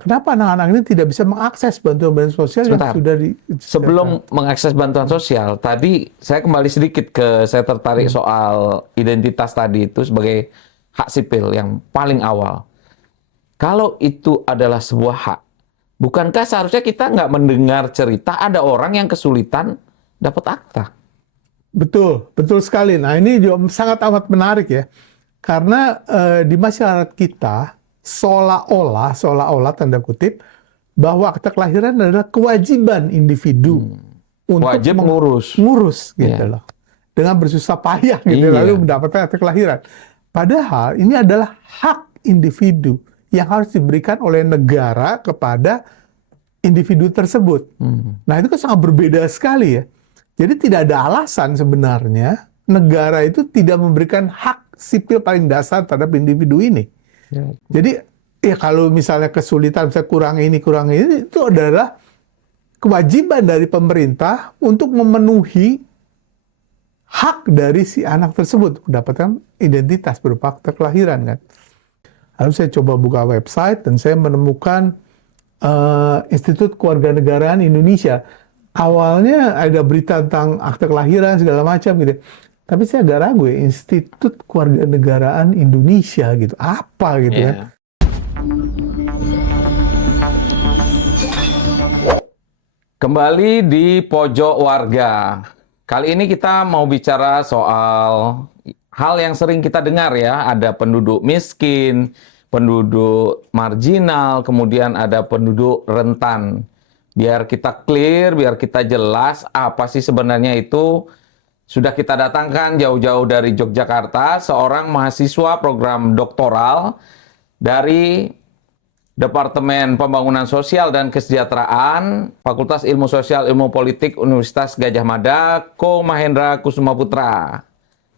kenapa anak-anak ini tidak bisa mengakses bantuan-bantuan sosial yang Sebentar. sudah Sebelum mengakses bantuan sosial, tadi saya kembali sedikit saya tertarik soal identitas tadi itu sebagai hak sipil yang paling awal. Kalau itu adalah sebuah hak, bukankah seharusnya kita nggak mendengar cerita ada orang yang kesulitan dapat akta? Betul, betul sekali. Nah, ini juga sangat amat menarik ya. Karena di masyarakat kita seolah-olah tanda kutip bahwa akta kelahiran adalah kewajiban individu untuk Wajib ngurus gitu Iya. loh. Dengan bersusah payah gitu Iya. lalu mendapatkan akta kelahiran. Padahal ini adalah hak individu yang harus diberikan oleh negara kepada individu tersebut. Nah, itu kan sangat berbeda sekali ya. Jadi tidak ada alasan sebenarnya negara itu tidak memberikan hak sipil paling dasar terhadap individu ini. Ya. Jadi ya kalau misalnya kesulitan, misalnya kurang ini, itu adalah kewajiban dari pemerintah untuk memenuhi hak dari si anak tersebut mendapatkan identitas berupa akta kelahiran kan. Lalu saya coba buka website dan saya menemukan Institut Kewarganegaraan Indonesia. Awalnya ada berita tentang akta kelahiran segala macam gitu. Tapi saya agak ragu ya, Institut Kewarganegaraan Indonesia gitu. Apa gitu kan. Iya. Kembali di Pojok Warga. Kali ini kita mau bicara soal hal yang sering kita dengar ya. Ada penduduk miskin, penduduk marginal, kemudian ada penduduk rentan. Biar kita clear, biar kita jelas apa sih sebenarnya itu. Sudah kita datangkan jauh-jauh dari Yogyakarta, seorang mahasiswa program doktoral dari Departemen Pembangunan Sosial dan Kesejahteraan, Fakultas Ilmu Sosial Ilmu Politik Universitas Gadjah Mada, Ko Mahendra Kusuma Putra.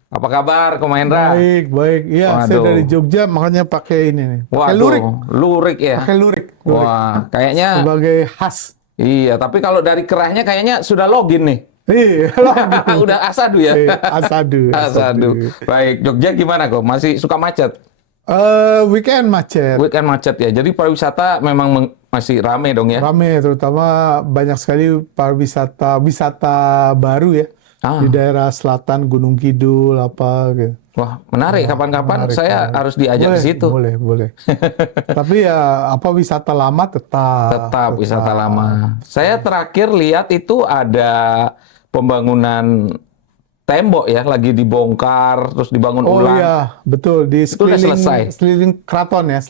Apa kabar, Ko Mahendra? Baik. Iya, saya dari Jogja, makanya pakai ini nih. Pakai lurik. Lurik ya? Pakai lurik. Wah, kayaknya... Sebagai khas. Iya, tapi kalau dari kerahnya kayaknya sudah login nih. Iya, Udah asadu ya? Asadu. Baik, Jogja gimana kok? Masih suka macet? Weekend macet. Weekend macet ya. Jadi pariwisata memang masih rame dong ya? Rame, terutama banyak sekali wisata baru ya. Di daerah selatan, Gunung Kidul, apa gitu. Wah, menarik. Kapan-kapan saya harus diajak ke situ. Boleh. Tapi ya, wisata lama Tetap wisata lama. Saya terakhir lihat itu ada pembangunan tembok ya, lagi dibongkar, terus dibangun Oh ulang. iya, betul. Di Itu udah selesai? sekeliling keraton ya,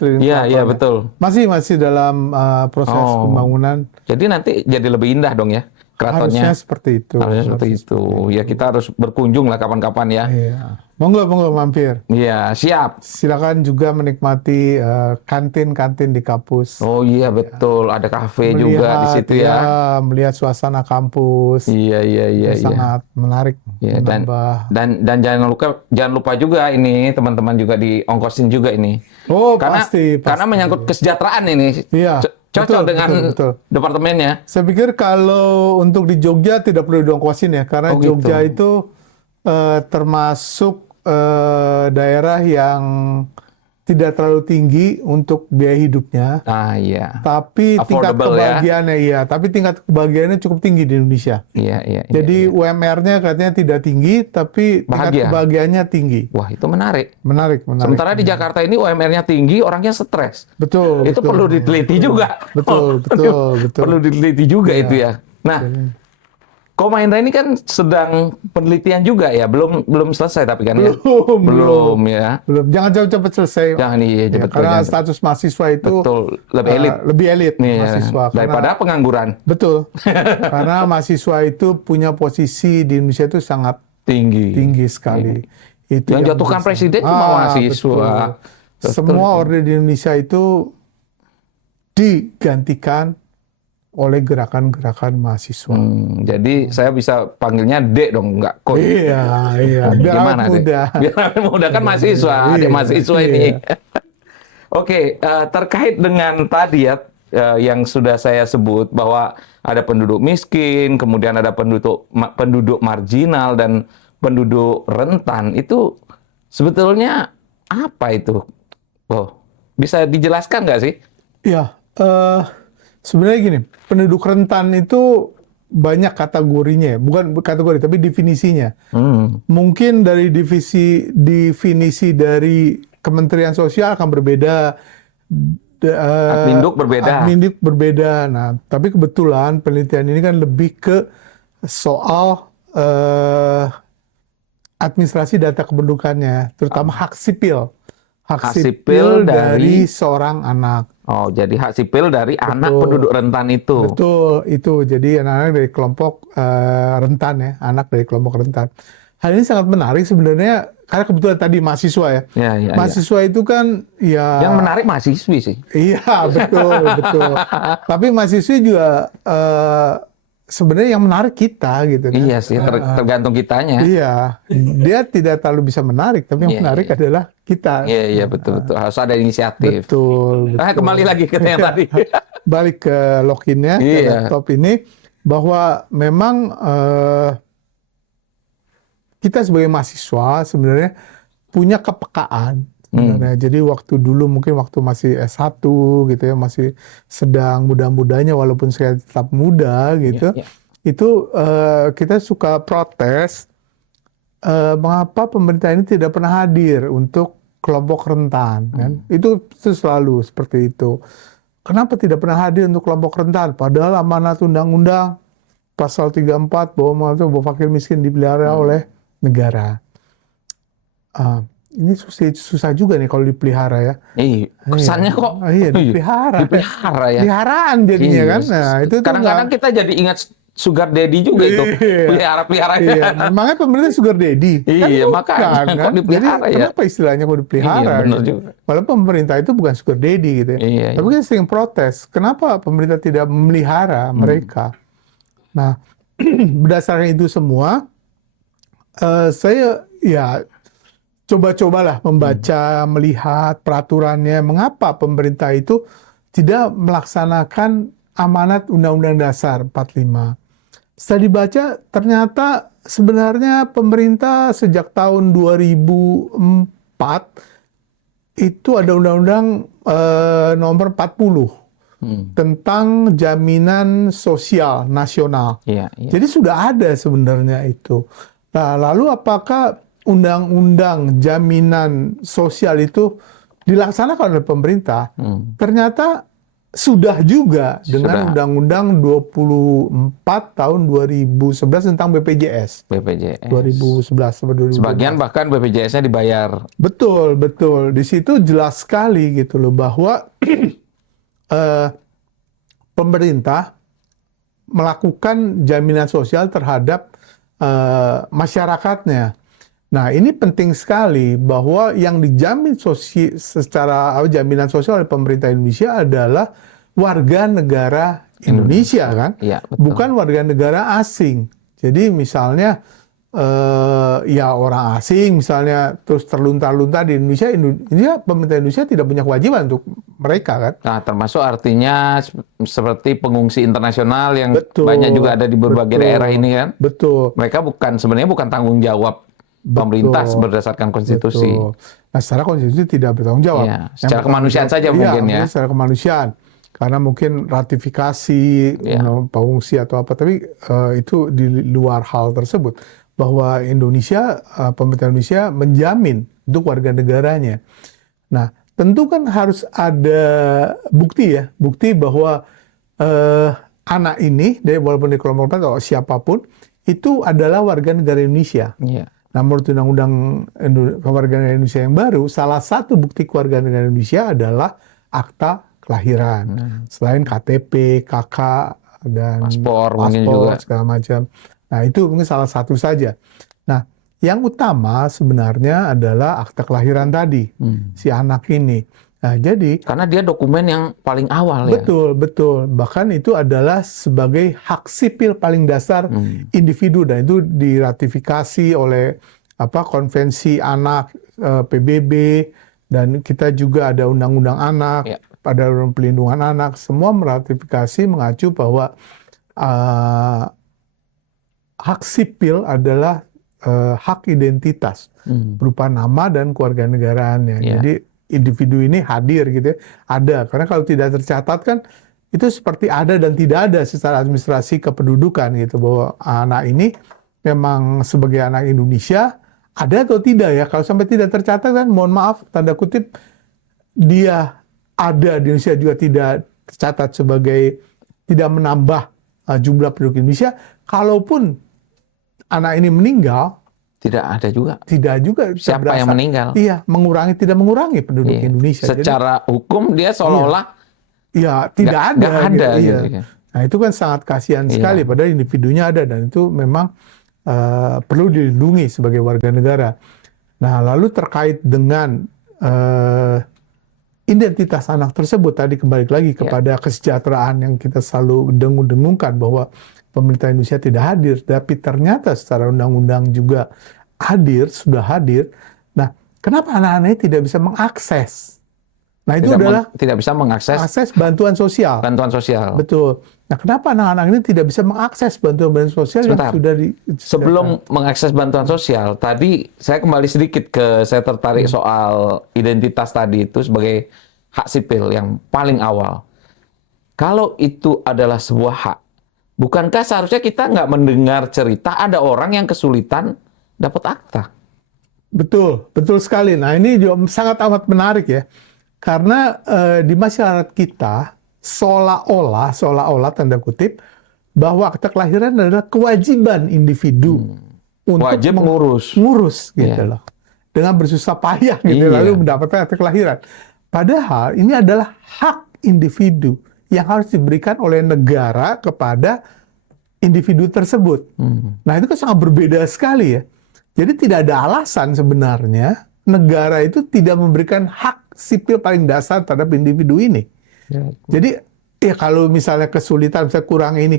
Iya, betul. Masih dalam proses pembangunan. Jadi nanti jadi lebih indah dong ya, keratonnya. Harusnya seperti itu. Harusnya seperti itu. Ya, kita harus berkunjung lah kapan-kapan ya. Iya. Monggo mampir. Iya, siap. Silakan juga menikmati kantin-kantin di kampus. Oh iya, betul. Ada kafe juga di situ ya. Melihat suasana kampus. Iya. Sangat menarik. Ya, dan jangan lupa juga ini teman-teman juga diongkosin juga ini. Oh, pasti. Karena menyangkut kesejahteraan ini. Iya. Cocok dengan departemennya. Saya pikir kalau untuk di Jogja tidak perlu diongkosin ya, karena Jogja itu termasuk daerah yang tidak terlalu tinggi untuk biaya hidupnya. Iya. Tapi tingkat kebahagiaannya tapi tingkat kebahagiaannya cukup tinggi di Indonesia. Iya. Jadi UMR-nya katanya tidak tinggi, tapi tingkat kebahagiaannya tinggi. Wah, itu menarik. Menarik. Sementara di Jakarta ini UMR-nya tinggi, orangnya stres. Betul. Itu perlu diteliti juga. Betul. Perlu diteliti juga itu ya. Nah, Ko Mahendra ini kan sedang penelitian juga ya, belum selesai tapi kan ya? Belum ya. Belum. Jangan cepet selesai. Jangan cepet. Karena status mahasiswa itu lebih elit mahasiswa. Daripada pengangguran. Betul. Karena mahasiswa itu punya posisi di Indonesia itu sangat tinggi sekali. Itu yang jatuhkan presiden cuma mahasiswa. Semua orde di Indonesia itu digantikan oleh gerakan-gerakan mahasiswa. Jadi saya bisa panggilnya Dek dong, nggak Ko. Iya. Biar gimana muda. Biar muda kan mahasiswa, adik mahasiswa ini. Oke, terkait dengan tadi ya, yang sudah saya sebut bahwa ada penduduk miskin, kemudian ada penduduk marginal dan penduduk rentan, itu sebetulnya apa itu? Oh, bisa dijelaskan nggak sih? Iya. eh sebenarnya gini, penduduk rentan itu banyak kategorinya, ya. Bukan kategori, tapi definisinya. Mungkin dari definisi dari Kementerian Sosial akan berbeda, Adminduk berbeda. Adminduk berbeda. Nah, tapi kebetulan penelitian ini kan lebih ke soal administrasi data kependudukannya, terutama hak sipil. Hak sipil sipil dari dari seorang anak. Oh, jadi hak sipil dari anak Betul. penduduk rentan itu. Betul, itu. Jadi anak-anak dari kelompok rentan ya, anak dari kelompok rentan. Hal ini sangat menarik sebenarnya, karena kebetulan tadi mahasiswa ya. Ya. Mahasiswa itu kan ya... Yang menarik mahasiswi sih. Iya, betul, betul. Tapi mahasiswa juga sebenarnya yang menarik kita gitu kan. Iya sih, tergantung kitanya. Iya, dia tidak terlalu bisa menarik, tapi yang Iya, menarik iya. adalah kita. Iya, betul. Harus ada inisiatif. Betul, Nah, betul. kembali lagi ke yang tadi. Balik ke login-nya, ke Iya. laptop ini, bahwa memang kita sebagai mahasiswa sebenarnya punya kepekaan sebenarnya. Jadi waktu dulu mungkin waktu masih S1 gitu ya, masih sedang muda-mudanya walaupun saya tetap muda gitu. Iya. Itu kita suka protes mengapa pemerintah ini tidak pernah hadir untuk kelompok rentan kan. Itu selalu seperti itu. Kenapa tidak pernah hadir untuk kelompok rentan? Padahal amanat undang-undang pasal 34 bahwa fakir miskin dipelihara oleh negara. Ini susah juga nih kalau dipelihara ya. Iya, kesannya kok. Iya, dipelihara. Dipelihara ya. Peliharaan jadinya Iya. kan. Nah, itu tuh kadang-kadang kita jadi ingat sugar daddy juga itu. Iya. Pelihara. Iya, makanya pemerintah sugar daddy. Iya, bukan, makanya kok dipelihara Jadi, ya. kenapa istilahnya kok dipelihara? Iya, benar gitu. juga. Walaupun pemerintah itu bukan sugar daddy gitu ya. Iya, Tapi kita sering protes, kenapa pemerintah tidak memelihara mereka? Nah, berdasarkan itu semua, saya ya coba-cobalah membaca, melihat peraturannya, mengapa pemerintah itu tidak melaksanakan amanat Undang-Undang Dasar 45. Setelah dibaca, ternyata sebenarnya pemerintah sejak tahun 2004 itu ada Undang-Undang nomor 40 tentang jaminan sosial nasional. Iya. Jadi sudah ada sebenarnya itu. Nah, lalu apakah undang-undang jaminan sosial itu dilaksanakan oleh pemerintah? Ternyata sudah juga dengan Undang-Undang 24 tahun 2011 tentang BPJS. 2011 sampai 2012. Sebagian bahkan BPJS-nya dibayar. Betul, betul. Di situ jelas sekali gitu loh bahwa pemerintah melakukan jaminan sosial terhadap masyarakatnya. Nah, ini penting sekali bahwa yang dijamin secara jaminan sosial oleh pemerintah Indonesia adalah warga negara Indonesia kan, Iya, betul. bukan warga negara asing. Jadi misalnya ya orang asing misalnya terus terluntar-luntar di Indonesia, pemerintah Indonesia tidak punya kewajiban untuk mereka kan. Nah, termasuk artinya seperti pengungsi internasional yang Betul, banyak juga ada di berbagai betul, daerah ini kan. Betul. Mereka sebenarnya bukan tanggung jawab pemerintah berdasarkan konstitusi. Betul. Nah, secara konstitusi tidak bertanggung jawab. Iya, secara kemanusiaan saja mungkin ya. Secara kemanusiaan. Karena mungkin ratifikasi pengungsi atau apa, tapi itu di luar hal tersebut. Bahwa Indonesia, pemerintah Indonesia menjamin untuk warga negaranya. Nah, tentu kan harus ada bukti ya, bukti bahwa anak ini, walaupun di kelompok atau siapapun, itu adalah warga negara Indonesia. Iya. Nah, menurut Undang-Undang Kewarganegaraan Indonesia yang baru, salah satu bukti kewarganegaraan Indonesia adalah akta kelahiran. Selain KTP, KK, dan Paspor mungkin juga. segala macam. Nah, itu mungkin salah satu saja. Nah, yang utama sebenarnya adalah akta kelahiran tadi, si anak ini. Nah, jadi Karena dia dokumen yang paling awal ya. betul, betul. Bahkan itu adalah sebagai hak sipil paling dasar individu, dan itu diratifikasi oleh Konvensi Anak PBB, dan kita juga ada Undang-Undang Anak, ada Undang Pelindungan Anak, semua meratifikasi mengacu bahwa hak sipil adalah hak identitas berupa nama dan kewarganegaraannya. Jadi individu ini hadir gitu ya. Ada, karena kalau tidak tercatat kan itu seperti ada dan tidak ada secara administrasi kependudukan gitu, bahwa anak ini memang sebagai anak Indonesia ada atau tidak ya. Kalau sampai tidak tercatat kan mohon maaf tanda kutip dia ada di Indonesia juga tidak tercatat sebagai tidak menambah jumlah penduduk Indonesia. Kalaupun anak ini meninggal, Tidak ada juga. tidak juga bisa Siapa yang berasa. meninggal? Iya, tidak mengurangi penduduk Iya. Indonesia. Jadi, Secara hukum dia seolah-olah ya tidak ada. nggak ada gitu, gitu iya. ya. Nah itu kan sangat kasihan Iya. sekali, padahal individunya ada dan itu memang perlu dilindungi sebagai warga negara. Nah lalu terkait dengan identitas anak tersebut, tadi kembali lagi kepada kesejahteraan yang kita selalu dengung-dengungkan bahwa pemerintah Indonesia tidak hadir, tapi ternyata secara undang-undang juga hadir, sudah hadir. Nah kenapa anak-anak ini tidak bisa mengakses? Nah itu adalah tidak bisa mengakses akses bantuan sosial. bantuan sosial. Betul. Nah, kenapa anak-anak ini tidak bisa mengakses bantuan sosial Sebentar. yang sudah Sebelum mengakses bantuan sosial, tadi saya kembali sedikit saya tertarik soal identitas tadi itu sebagai hak sipil yang paling awal. Kalau itu adalah sebuah hak, bukankah seharusnya kita nggak mendengar cerita ada orang yang kesulitan dapat akta? Betul, betul sekali. Nah, ini juga sangat amat menarik ya. Karena di masyarakat kita seolah-olah tanda kutip bahwa akta kelahiran adalah kewajiban individu untuk Wajib ngurus gitu loh. Dengan bersusah payah gitu Iya. lalu mendapatkan akta kelahiran. Padahal ini adalah hak individu yang harus diberikan oleh negara kepada individu tersebut. Nah, itu kan sangat berbeda sekali ya. Jadi tidak ada alasan sebenarnya negara itu tidak memberikan hak sipil paling dasar terhadap individu ini. Ya. Jadi ya kalau misalnya kesulitan, misalnya kurang ini,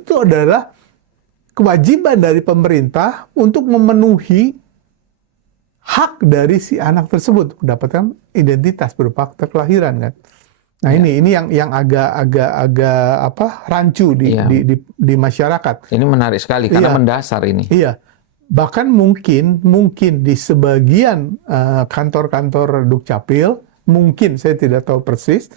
itu adalah kewajiban dari pemerintah untuk memenuhi hak dari si anak tersebut mendapatkan identitas berupa akta kelahiran kan. Nah ini yang agak rancu di masyarakat. Ini menarik sekali karena mendasar ini. Iya. Bahkan mungkin di sebagian kantor-kantor Dukcapil, mungkin saya tidak tahu persis,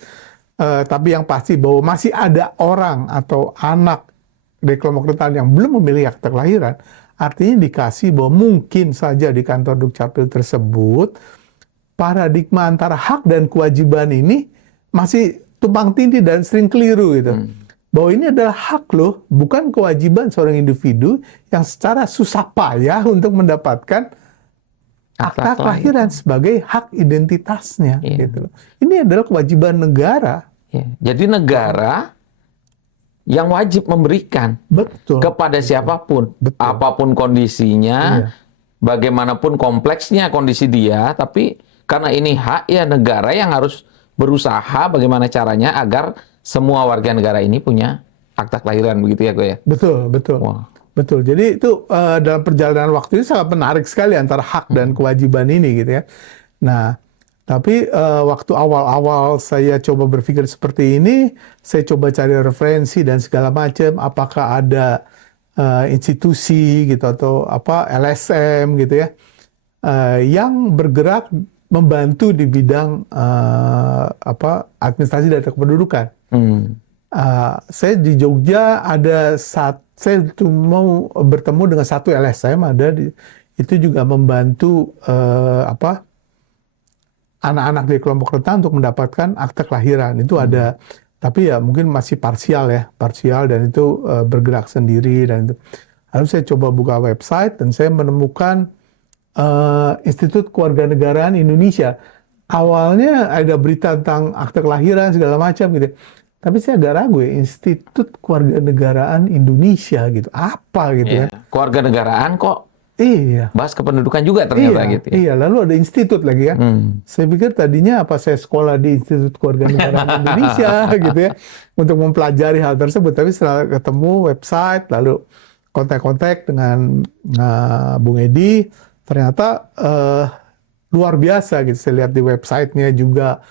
tapi yang pasti bahwa masih ada orang atau anak dari kelompok rentan yang belum memiliki akta kelahiran, artinya indikasi bahwa mungkin saja di kantor Dukcapil tersebut paradigma antara hak dan kewajiban ini masih tumpang tindih dan sering keliru gitu. Bahwa ini adalah hak loh, bukan kewajiban seorang individu yang secara susah payah untuk mendapatkan akta kelahiran sebagai hak identitasnya. Gitu loh. Ini adalah kewajiban negara. Jadi negara yang wajib memberikan kepada siapapun, apapun kondisinya, bagaimanapun kompleksnya kondisi dia, tapi karena ini hak ya negara yang harus berusaha bagaimana caranya agar semua warga negara ini punya akta kelahiran, begitu ya, Ko ya? Betul. Wow. Betul. Jadi itu dalam perjalanan waktu ini sangat menarik sekali antara hak dan kewajiban ini gitu ya. Nah, tapi waktu awal-awal saya coba berpikir seperti ini, saya coba cari referensi dan segala macam, apakah ada institusi gitu atau LSM gitu ya, yang bergerak membantu di bidang administrasi data kependudukan. Saya di Jogja saya mau bertemu dengan satu LSM itu juga membantu anak-anak dari kelompok rentan untuk mendapatkan akta kelahiran. Itu ada, tapi ya mungkin masih parsial dan itu bergerak sendiri dan itu. Lalu saya coba buka website dan saya menemukan Institut Kewarganegaraan Indonesia. Awalnya ada berita tentang akta kelahiran segala macam gitu. Tapi saya agak ragu ya, Institut Kewarganegaraan Indonesia gitu. Apa gitu kan? Kewarganegaraan kok Iya. bahas kependudukan juga ternyata gitu ya. Iya, lalu ada institut lagi kan. Saya pikir tadinya saya sekolah di Institut Kewarganegaraan Indonesia gitu ya. Untuk mempelajari hal tersebut. Tapi setelah ketemu website, lalu kontak-kontak dengan Bung Edi, ternyata luar biasa gitu. Saya lihat di websitenya juga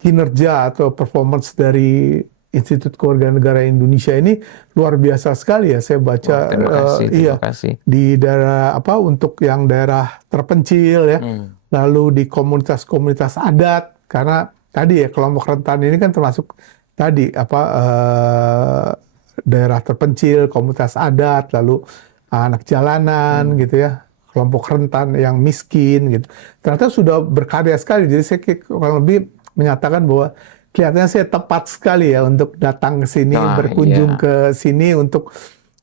kinerja atau performance dari Institut Kewarganegaraan Indonesia ini luar biasa sekali ya. Saya baca terima kasih. di daerah untuk yang daerah terpencil ya, lalu di komunitas-komunitas adat, karena tadi ya kelompok rentan ini kan termasuk tadi daerah terpencil, komunitas adat, lalu anak jalanan gitu ya, kelompok rentan yang miskin gitu. Ternyata sudah berkarya sekali. Jadi saya kurang lebih menyatakan bahwa kelihatannya saya tepat sekali ya untuk datang ke sini, berkunjung ke sini untuk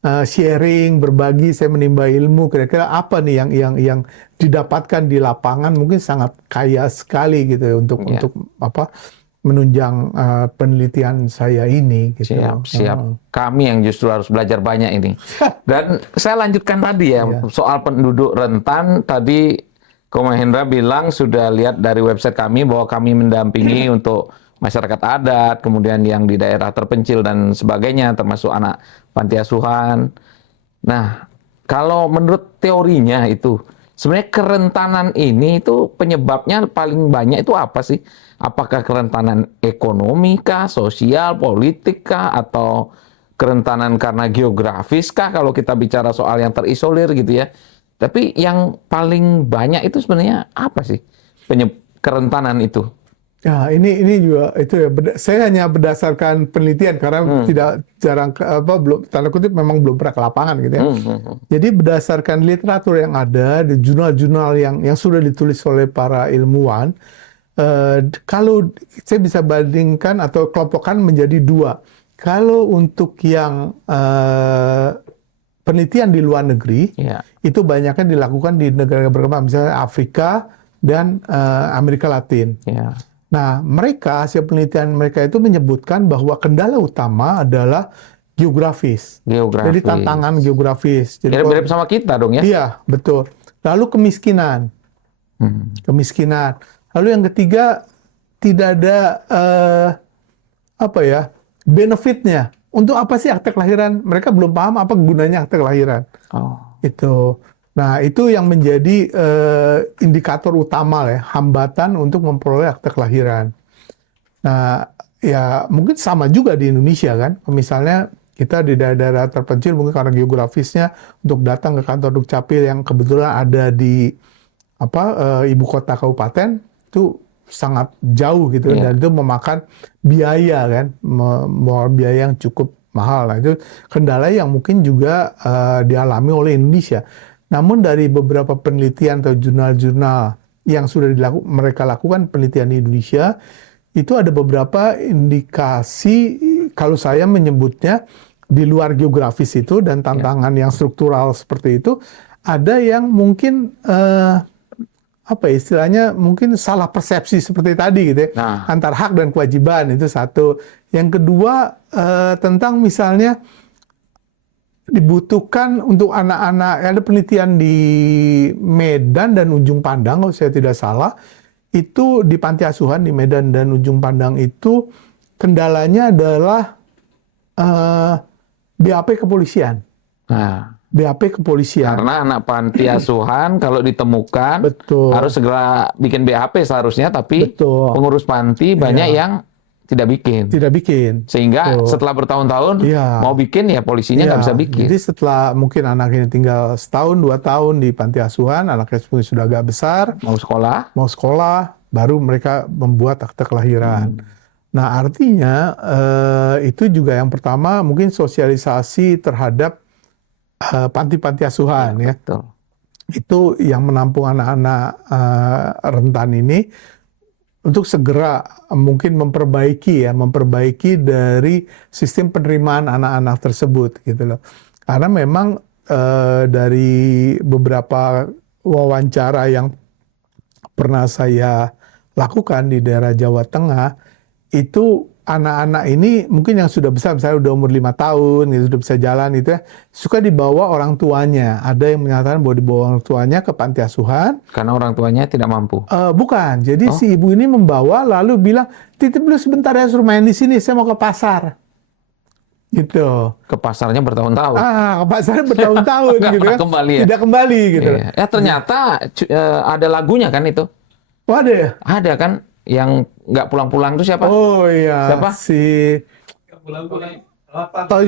sharing, berbagi, saya menimba ilmu. Kira-kira apa nih yang didapatkan di lapangan, mungkin sangat kaya sekali gitu ya, untuk menunjang penelitian saya ini. Gitu. Siap. Kami yang justru harus belajar banyak ini. Dan saya lanjutkan tadi ya, soal penduduk rentan. Tadi Ko Mahendra bilang sudah lihat dari website kami bahwa kami mendampingi untuk masyarakat adat, kemudian yang di daerah terpencil dan sebagainya, termasuk anak panti asuhan. Nah, kalau menurut teorinya itu, sebenarnya kerentanan ini itu penyebabnya paling banyak itu apa sih? Apakah kerentanan ekonomi kah, sosial, politik kah, atau kerentanan karena geografis kah kalau kita bicara soal yang terisolir gitu ya. Tapi yang paling banyak itu sebenarnya apa sih kerentanan itu? Ya, ini juga itu ya. Saya hanya berdasarkan penelitian karena tidak jarang belum tanda kutip memang belum pernah ke lapangan gitu ya. Jadi berdasarkan literatur yang ada di jurnal-jurnal yang sudah ditulis oleh para ilmuwan, kalau saya bisa bandingkan atau kelompokkan menjadi dua. Kalau untuk yang penelitian di luar negeri, itu banyaknya dilakukan di negara berkembang, misalnya Afrika dan Amerika Latin. Nah, hasil penelitian mereka itu menyebutkan bahwa kendala utama adalah geografis. Jadi tantangan geografis. Jadi mirip sama kita dong ya? Iya, betul. Lalu kemiskinan. Kemiskinan. Lalu yang ketiga, tidak ada benefitnya. Untuk apa sih akte kelahiran? Mereka belum paham apa gunanya akte kelahiran. Itu. Nah, itu yang menjadi indikator utama ya, hambatan untuk memperoleh akte kelahiran. Nah, ya mungkin sama juga di Indonesia kan. Misalnya kita di daerah terpencil mungkin karena geografisnya untuk datang ke kantor Dukcapil yang kebetulan ada di ibu kota kabupaten itu sangat jauh gitu dan itu memakan biaya kan, biaya yang cukup mahal. Nah, itu kendala yang mungkin juga dialami oleh Indonesia. Namun dari beberapa penelitian atau jurnal-jurnal yang sudah mereka lakukan penelitian di Indonesia, itu ada beberapa indikasi, kalau saya menyebutnya di luar geografis itu dan tantangan yang struktural seperti itu, ada yang mungkin istilahnya mungkin salah persepsi seperti tadi gitu ya, antar hak dan kewajiban, itu satu. Yang kedua tentang misalnya dibutuhkan untuk anak-anak, ada penelitian di Medan dan Ujung Pandang kalau saya tidak salah, itu di panti asuhan di Medan dan Ujung Pandang itu kendalanya adalah BAP kepolisian. BAP kepolisian. Karena anak panti asuhan kalau ditemukan harus segera bikin BAP seharusnya, tapi pengurus panti banyak yang tidak bikin. Sehingga setelah bertahun-tahun mau bikin ya polisinya nggak bisa bikin. Jadi setelah mungkin anak ini tinggal setahun, 2 tahun di panti asuhan, anaknya sudah agak besar, mau sekolah, baru mereka membuat akte kelahiran. Nah, artinya itu juga yang pertama mungkin sosialisasi terhadap panti-panti asuhan ya. Betul. Itu yang menampung anak-anak rentan ini untuk segera mungkin memperbaiki dari sistem penerimaan anak-anak tersebut gitu loh. Karena memang dari beberapa wawancara yang pernah saya lakukan di daerah Jawa Tengah, itu anak-anak ini mungkin yang sudah besar, misalnya udah umur 5 tahun, gitu, sudah bisa jalan itu ya, suka dibawa orang tuanya. Ada yang menyatakan bahwa dibawa orang tuanya ke panti asuhan. Karena orang tuanya tidak mampu? Bukan. Jadi si ibu ini membawa lalu bilang, titip dulu sebentar ya, suruh main di sini, saya mau ke pasar. Gitu. Ke pasarnya bertahun-tahun? Ke pasarnya bertahun-tahun gitu kan. Tidak kembali gitu. Ya ternyata ada lagunya kan itu? Ada ya? Ada kan? Yang nggak pulang-pulang itu siapa? Oh iya. Siapa?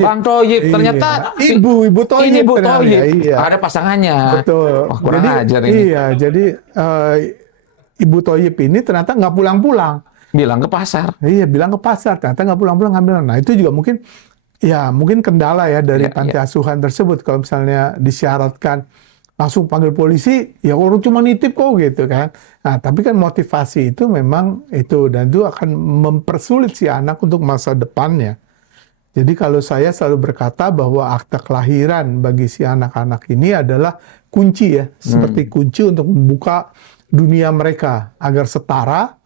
Bang Toyib. Ternyata Ibu Toyib. Ini Ibu Toyib. Iya. Ada pasangannya. Betul. Wah, kurang ajar ini. Iya, jadi Ibu Thoyib ini ternyata nggak pulang-pulang. Bilang ke pasar. Iya, bilang ke pasar, ternyata nggak pulang-pulang ngambil. Nah, itu juga mungkin, ya mungkin kendala ya dari Iya, panti iya. asuhan tersebut. Kalau misalnya disyaratkan langsung panggil polisi, ya orang cuma nitip kok gitu kan. Nah, tapi kan motivasi itu memang itu, dan itu akan mempersulit si anak untuk masa depannya. Jadi kalau saya selalu berkata bahwa akta kelahiran bagi si anak-anak ini adalah kunci ya, seperti kunci untuk membuka dunia mereka agar setara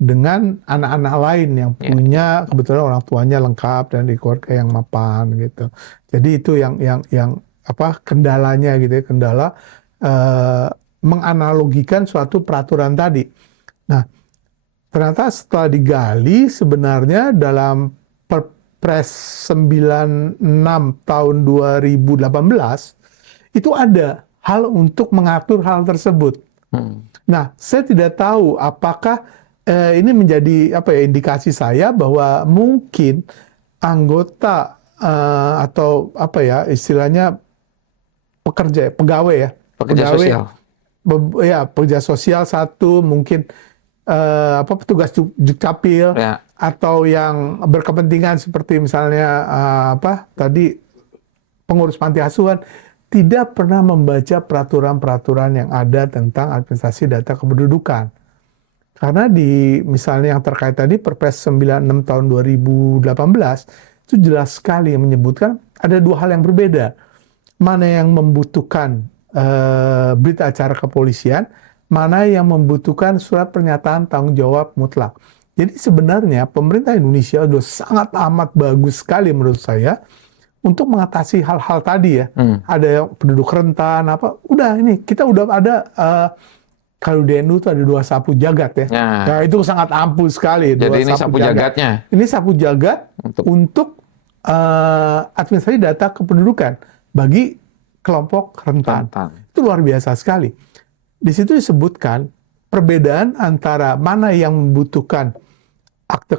dengan anak-anak lain yang punya kebetulan orang tuanya lengkap dan di keluarga yang mapan gitu. Jadi itu yang apa kendalanya gitu ya, kendala menganalogikan suatu peraturan tadi. Nah, ternyata setelah digali sebenarnya dalam Perpres 96 tahun 2018 itu ada hal untuk mengatur hal tersebut. Nah, saya tidak tahu apakah ini menjadi apa ya indikasi saya bahwa mungkin anggota atau apa ya istilahnya pekerja, pegawai ya, Pekerja sosial. ya pekerja sosial satu mungkin apa petugas Dukcapil Ya. atau yang berkepentingan seperti misalnya apa tadi pengurus panti asuhan tidak pernah membaca peraturan-peraturan yang ada tentang administrasi data kependudukan. Karena di misalnya yang terkait tadi Perpres 96 tahun 2018 itu jelas sekali yang menyebutkan ada dua hal yang berbeda. Mana yang membutuhkan berita acara kepolisian, mana yang membutuhkan surat pernyataan tanggung jawab mutlak. Jadi sebenarnya pemerintah Indonesia sudah sangat amat bagus sekali menurut saya untuk mengatasi hal-hal tadi ya. Ada yang penduduk rentan apa, udah ini kita udah ada kalau di NU itu ada dua sapu jagat ya. Nah, itu sangat ampuh sekali. Jadi ini sapu jagatnya. Ini sapu jagat untuk administrasi data kependudukan bagi kelompok rentan. Itu luar biasa sekali. Di situ disebutkan perbedaan antara mana yang membutuhkan akte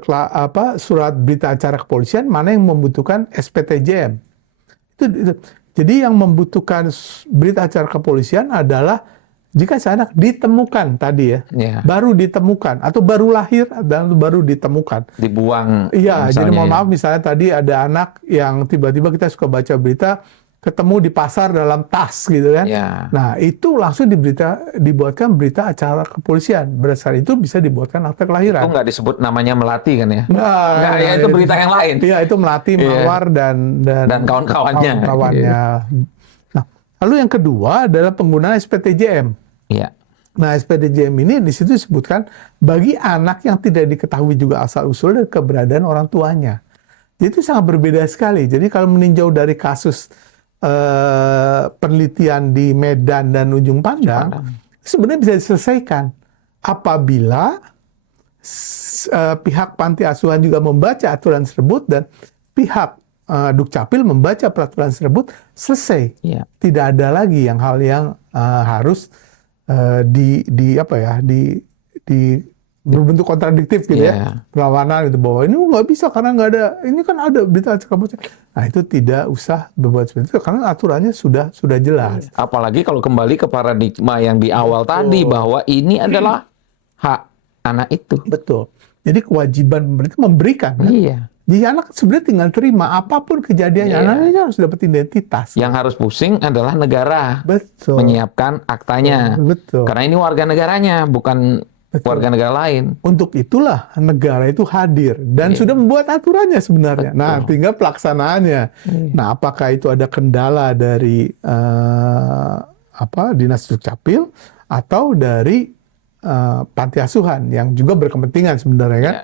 surat berita acara kepolisian, mana yang membutuhkan SPTJM. Itu. Jadi yang membutuhkan berita acara kepolisian adalah jika si anak ditemukan tadi ya, baru ditemukan atau baru lahir dan baru ditemukan. Dibuang. Iya, jadi mohon maaf misalnya tadi ada anak yang tiba-tiba kita suka baca berita ketemu di pasar dalam tas gitu kan. Nah, itu langsung dibuatkan berita acara kepolisian. Berdasarkan itu bisa dibuatkan akte kelahiran. Itu nggak disebut namanya Melati kan ya? Nah, ya itu berita yang lain. Iya, itu Melati, Mawar dan kawan-kawannya. Nah, lalu yang kedua adalah penggunaan SPTJM. Nah, SPTJM ini di situ disebutkan bagi anak yang tidak diketahui juga asal-usul dan keberadaan orang tuanya. Jadi itu sangat berbeda sekali. Jadi kalau meninjau dari kasus penelitian di Medan dan Ujung Pandang, sebenarnya bisa diselesaikan apabila pihak panti asuhan juga membaca aturan tersebut dan pihak Dukcapil membaca peraturan tersebut, selesai. Tidak ada lagi hal yang harus berbentuk kontradiktif gitu ya, perlawanan gitu bahwa ini nggak bisa karena nggak ada, ini kan ada berita acara kepolisian. Nah, itu tidak usah berbuat seperti itu karena aturannya sudah jelas. Apalagi kalau kembali ke paradigma yang di awal tadi bahwa ini adalah hak anak itu. Betul. Jadi kewajiban pemerintah memberikan. Kan? Jadi anak sebenarnya tinggal terima apapun kejadiannya, anaknya harus dapat identitas. Yang harus pusing adalah negara. Betul. Menyiapkan aktanya. Betul. Karena ini warga negaranya, bukan warga negara lain. Untuk itulah negara itu hadir dan sudah membuat aturannya sebenarnya. Nah, tinggal pelaksanaannya. Nah, apakah itu ada kendala dari Dinas Dukcapil atau dari panti asuhan yang juga berkepentingan sebenarnya kan,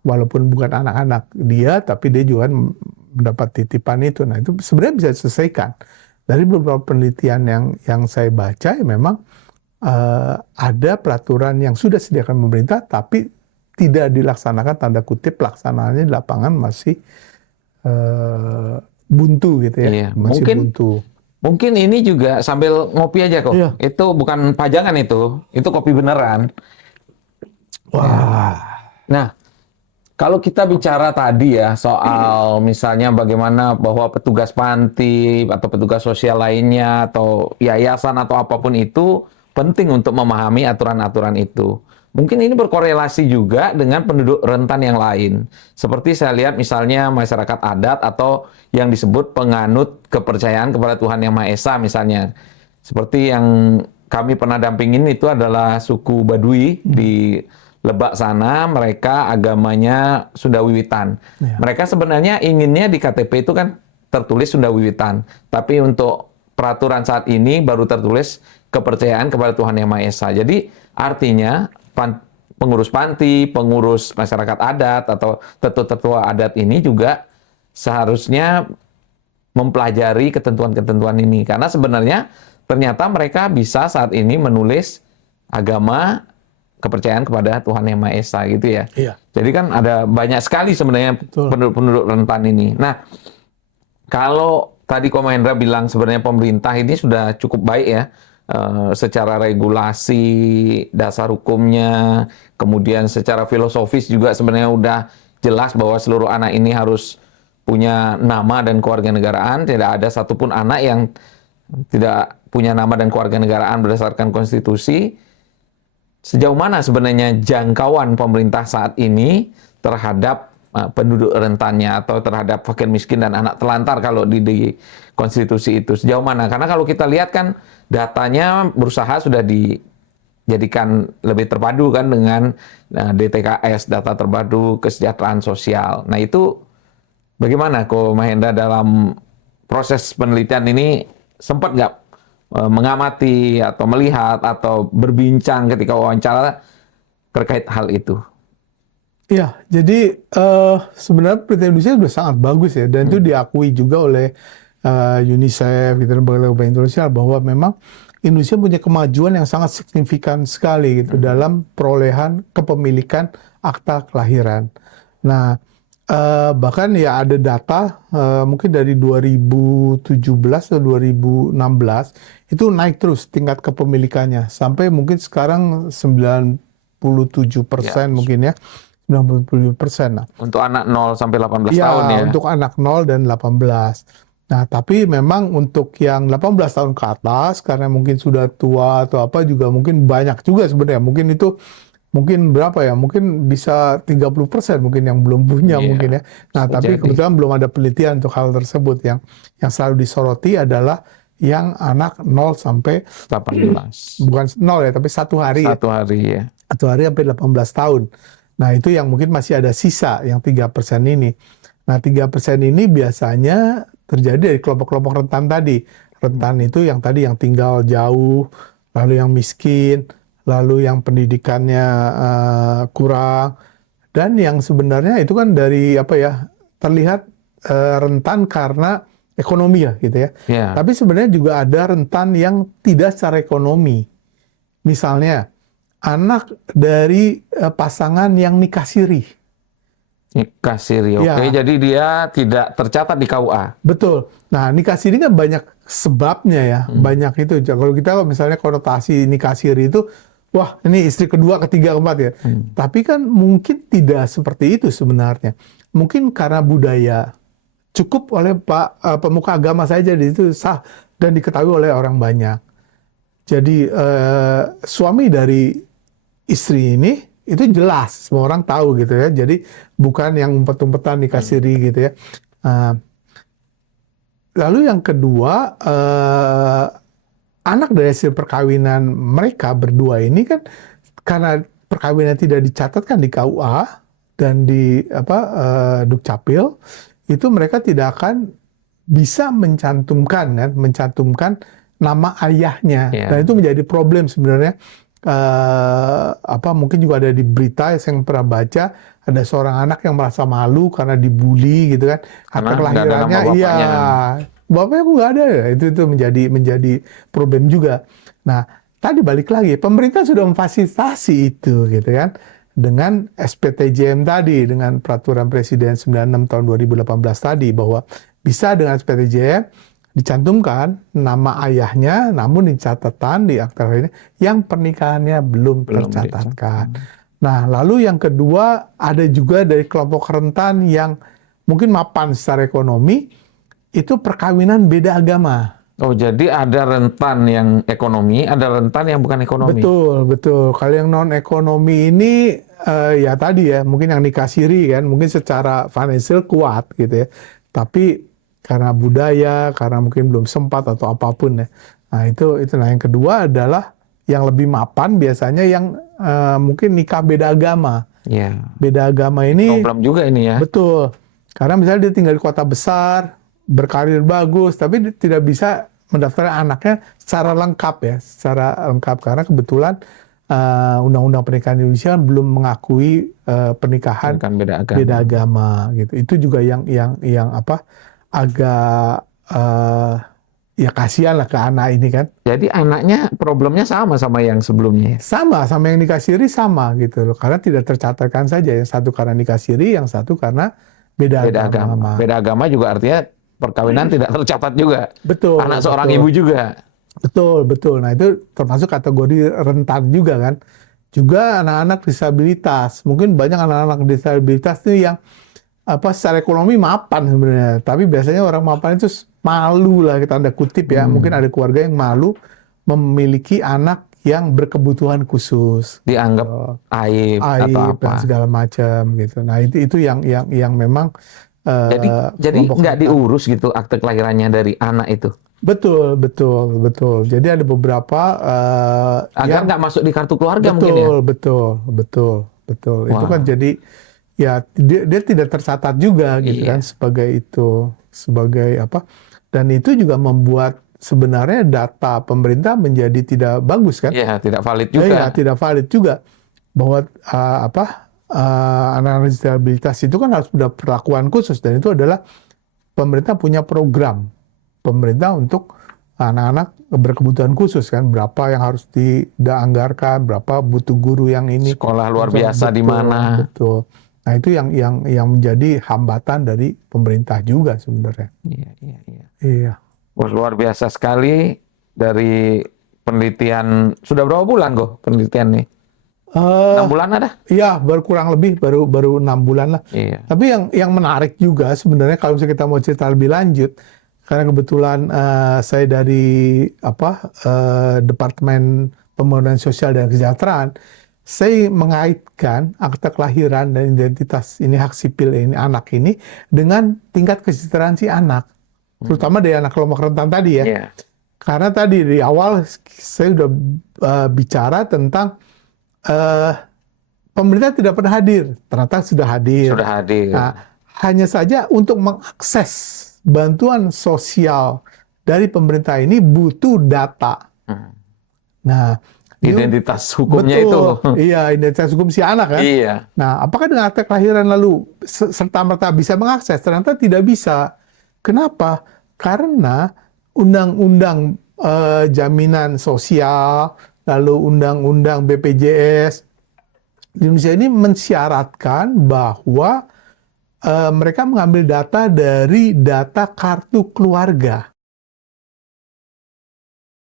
walaupun bukan anak-anak dia, tapi dia juga mendapat titipan itu. Nah, itu sebenarnya bisa diselesaikan. Dari beberapa penelitian yang saya baca, ya memang ada peraturan yang sudah disediakan pemerintah, tapi tidak dilaksanakan, tanda kutip pelaksanaannya di lapangan masih buntu gitu ya, masih buntu. Mungkin ini juga sambil ngopi aja kok. Itu bukan pajangan itu kopi beneran. Wah. Nah, kalau kita bicara tadi ya soal misalnya bagaimana bahwa petugas panti atau petugas sosial lainnya atau yayasan atau apapun itu penting untuk memahami aturan-aturan itu. mungkin ini berkorelasi juga dengan penduduk rentan yang lain. Seperti saya lihat misalnya masyarakat adat atau yang disebut penganut kepercayaan kepada Tuhan Yang Maha Esa misalnya. Seperti yang kami pernah dampingin itu adalah suku Baduy di Lebak sana, mereka agamanya Sunda Wiwitan. Ya. Mereka sebenarnya inginnya di KTP itu kan tertulis Sunda Wiwitan. Tapi untuk peraturan saat ini baru tertulis kepercayaan kepada Tuhan Yang Maha Esa. Jadi artinya pengurus panti, pengurus masyarakat adat atau tetua-tetua adat ini juga seharusnya mempelajari ketentuan-ketentuan ini. Karena sebenarnya ternyata mereka bisa saat ini menulis agama kepercayaan kepada Tuhan Yang Maha Esa gitu ya. Iya. Jadi kan ada banyak sekali sebenarnya penduduk-penduduk rentan ini. Nah, kalau tadi Ko Mahendra bilang sebenarnya pemerintah ini sudah cukup baik ya, secara regulasi, dasar hukumnya, kemudian secara filosofis juga sebenarnya udah jelas bahwa seluruh anak ini harus punya nama dan kewarganegaraan. Tidak ada satupun anak yang tidak punya nama dan kewarganegaraan berdasarkan konstitusi. Sejauh mana sebenarnya jangkauan pemerintah saat ini terhadap penduduk rentannya atau terhadap fakir miskin dan anak telantar kalau di konstitusi itu? Sejauh mana? Karena kalau kita lihat kan datanya berusaha sudah dijadikan lebih terpadu kan dengan DTKS, data terpadu kesejahteraan sosial. Nah itu bagaimana Ko Mahendra dalam proses penelitian ini sempat nggak mengamati atau melihat atau berbincang ketika wawancara terkait hal itu? Iya, jadi sebenarnya penelitian Indonesia sudah sangat bagus ya, dan itu diakui juga oleh UNICEF, gitu, lembaga internasional, bahwa memang Indonesia punya kemajuan yang sangat signifikan sekali gitu dalam perolehan kepemilikan akta kelahiran. Nah, bahkan ya ada data mungkin dari 2017 atau 2016 itu naik terus tingkat kepemilikannya sampai mungkin sekarang 97% mungkin ya, 97%. Nah, untuk anak 0 sampai 18 ya, tahun ya. untuk anak 0 dan 18. Nah, tapi memang untuk yang 18 tahun ke atas karena mungkin sudah tua atau apa juga mungkin banyak juga sebenarnya. Mungkin itu mungkin berapa ya? Mungkin bisa 30% mungkin yang belum punya mungkin ya. Nah, tapi kebetulan belum ada penelitian untuk hal tersebut. Yang selalu disoroti adalah yang anak 0 sampai 18. Bukan 0 ya, tapi satu hari. Satu hari ya. Satu hari sampai 18 tahun. Nah, itu yang mungkin masih ada sisa yang 3% ini. Nah, 3% ini biasanya terjadi dari kelompok-kelompok rentan tadi. Rentan itu yang tadi yang tinggal jauh, lalu yang miskin, lalu yang pendidikannya kurang, dan yang sebenarnya itu kan dari apa ya, terlihat rentan karena ekonomi ya gitu ya. Yeah. Tapi sebenarnya juga ada rentan yang tidak secara ekonomi. Misalnya anak dari pasangan yang nikah siri. Nikah siri, oke. Ya. Jadi dia tidak tercatat di KUA. Betul. Nah, nikah siri kan banyak sebabnya ya, banyak itu. Kalau kita misalnya konotasi nikah siri itu, wah ini istri kedua, ketiga, keempat ya. Tapi kan mungkin tidak seperti itu sebenarnya. Mungkin karena budaya, cukup oleh pemuka agama saja itu sah dan diketahui oleh orang banyak. Jadi suami dari istri ini itu jelas, semua orang tahu gitu ya. Jadi bukan yang umpet-umpetan nikah siri gitu ya. Lalu yang kedua, anak dari hasil perkawinan mereka berdua ini kan karena perkawinan tidak dicatatkan di KUA dan di Dukcapil, itu mereka tidak akan bisa mencantumkan nama ayahnya. Dan itu menjadi problem sebenarnya. Mungkin juga ada di berita yang pernah baca, ada seorang anak yang merasa malu karena dibully gitu kan, akta kelahirannya bapaknya aku nggak ada ya. Itu menjadi problem juga. Nah, tadi balik lagi, pemerintah sudah memfasilitasi itu gitu kan dengan SPTJM tadi, dengan peraturan Presiden 96 tahun 2018 tadi, bahwa bisa dengan SPTJM dicantumkan nama ayahnya, namun di catatan di akta kelahiran yang pernikahannya belum tercatatkan. Nah, lalu yang kedua ada juga dari kelompok rentan yang mungkin mapan secara ekonomi, itu perkawinan beda agama. Oh, jadi ada rentan yang ekonomi, ada rentan yang bukan ekonomi. Betul, betul. Kalau yang non ekonomi ini ya tadi ya, mungkin yang nikah siri kan, mungkin secara financial kuat gitu ya. Tapi karena budaya, karena mungkin belum sempat atau apapun ya. Nah, itu. Nah, yang kedua adalah yang lebih mapan biasanya yang mungkin nikah beda agama. Ya. Beda agama ini Problem juga ini ya. betul. Karena misalnya dia tinggal di kota besar, berkarir bagus, tapi dia tidak bisa mendaftarkan anaknya secara lengkap ya, secara lengkap karena kebetulan Undang-Undang Pernikahan Indonesia belum mengakui pernikahan Kan beda agama. beda agama gitu. Itu juga yang apa agak ya kasihan lah ke anak ini kan. Jadi anaknya problemnya sama yang sebelumnya. Sama yang nikah siri sama gitu loh. Karena tidak tercatatkan saja. Yang satu karena nikah siri, yang satu karena beda Beda agama. agama. Beda agama juga artinya perkawinan tidak tercatat juga. Betul. Anak seorang betul. ibu juga. Betul. Nah, itu termasuk kategori rentan juga kan. Juga anak-anak disabilitas. Mungkin banyak anak-anak disabilitas itu yang secara ekonomi mapan sebenarnya. Tapi biasanya orang mapan itu malu lah, kita tanda kutip ya. Mungkin ada keluarga yang malu memiliki anak yang berkebutuhan khusus. Dianggap aib atau Aib apa. dan segala macam gitu. Nah, itu yang memang Jadi kelompok nggak rentan. diurus gitu akte kelahirannya dari anak itu. Betul. Jadi ada beberapa Agar nggak masuk di kartu keluarga mungkin ya. betul. Itu kan Wah. jadi ya dia tidak tercatat juga gitu Iya. kan sebagai apa? Dan itu juga membuat sebenarnya data pemerintah menjadi tidak bagus kan? Iya, tidak valid Ya, juga. tidak valid juga bahwa anak-anak disabilitas itu kan harus ada perlakuan khusus dan itu adalah pemerintah punya program pemerintah untuk anak-anak berkebutuhan khusus kan, berapa yang harus dianggarkan, berapa butuh guru yang ini. Sekolah luar biasa di mana. Betul. Nah, itu yang menjadi hambatan dari pemerintah juga sebenarnya. Iya. Iya. Wah, luar biasa sekali dari penelitian. Sudah berapa bulan kok penelitian nih? 6 bulan ada? Iya, kurang lebih baru 6 bulan lah. Iya. Tapi yang menarik juga sebenarnya kalau misalnya kita mau cerita lebih lanjut, karena kebetulan saya dari Departemen Pembangunan Sosial dan Kesejahteraan, saya mengaitkan akta kelahiran dan identitas ini hak sipil ini anak ini dengan tingkat kesejahteraan si anak, terutama dari anak kelompok rentan tadi ya. Iya. Karena tadi di awal saya sudah bicara tentang pemerintah tidak pernah hadir, ternyata sudah hadir. Sudah hadir. Nah, hanya saja untuk mengakses bantuan sosial dari pemerintah ini butuh data. Nah, Identitas hukumnya betul, itu. iya, identitas hukum si anak kan. Iya. Nah, apakah dengan akte kelahiran lalu serta-merta bisa mengakses? Ternyata tidak bisa. Kenapa? Karena undang-undang jaminan sosial, lalu undang-undang BPJS di Indonesia ini mensyaratkan bahwa mereka mengambil data dari data kartu keluarga.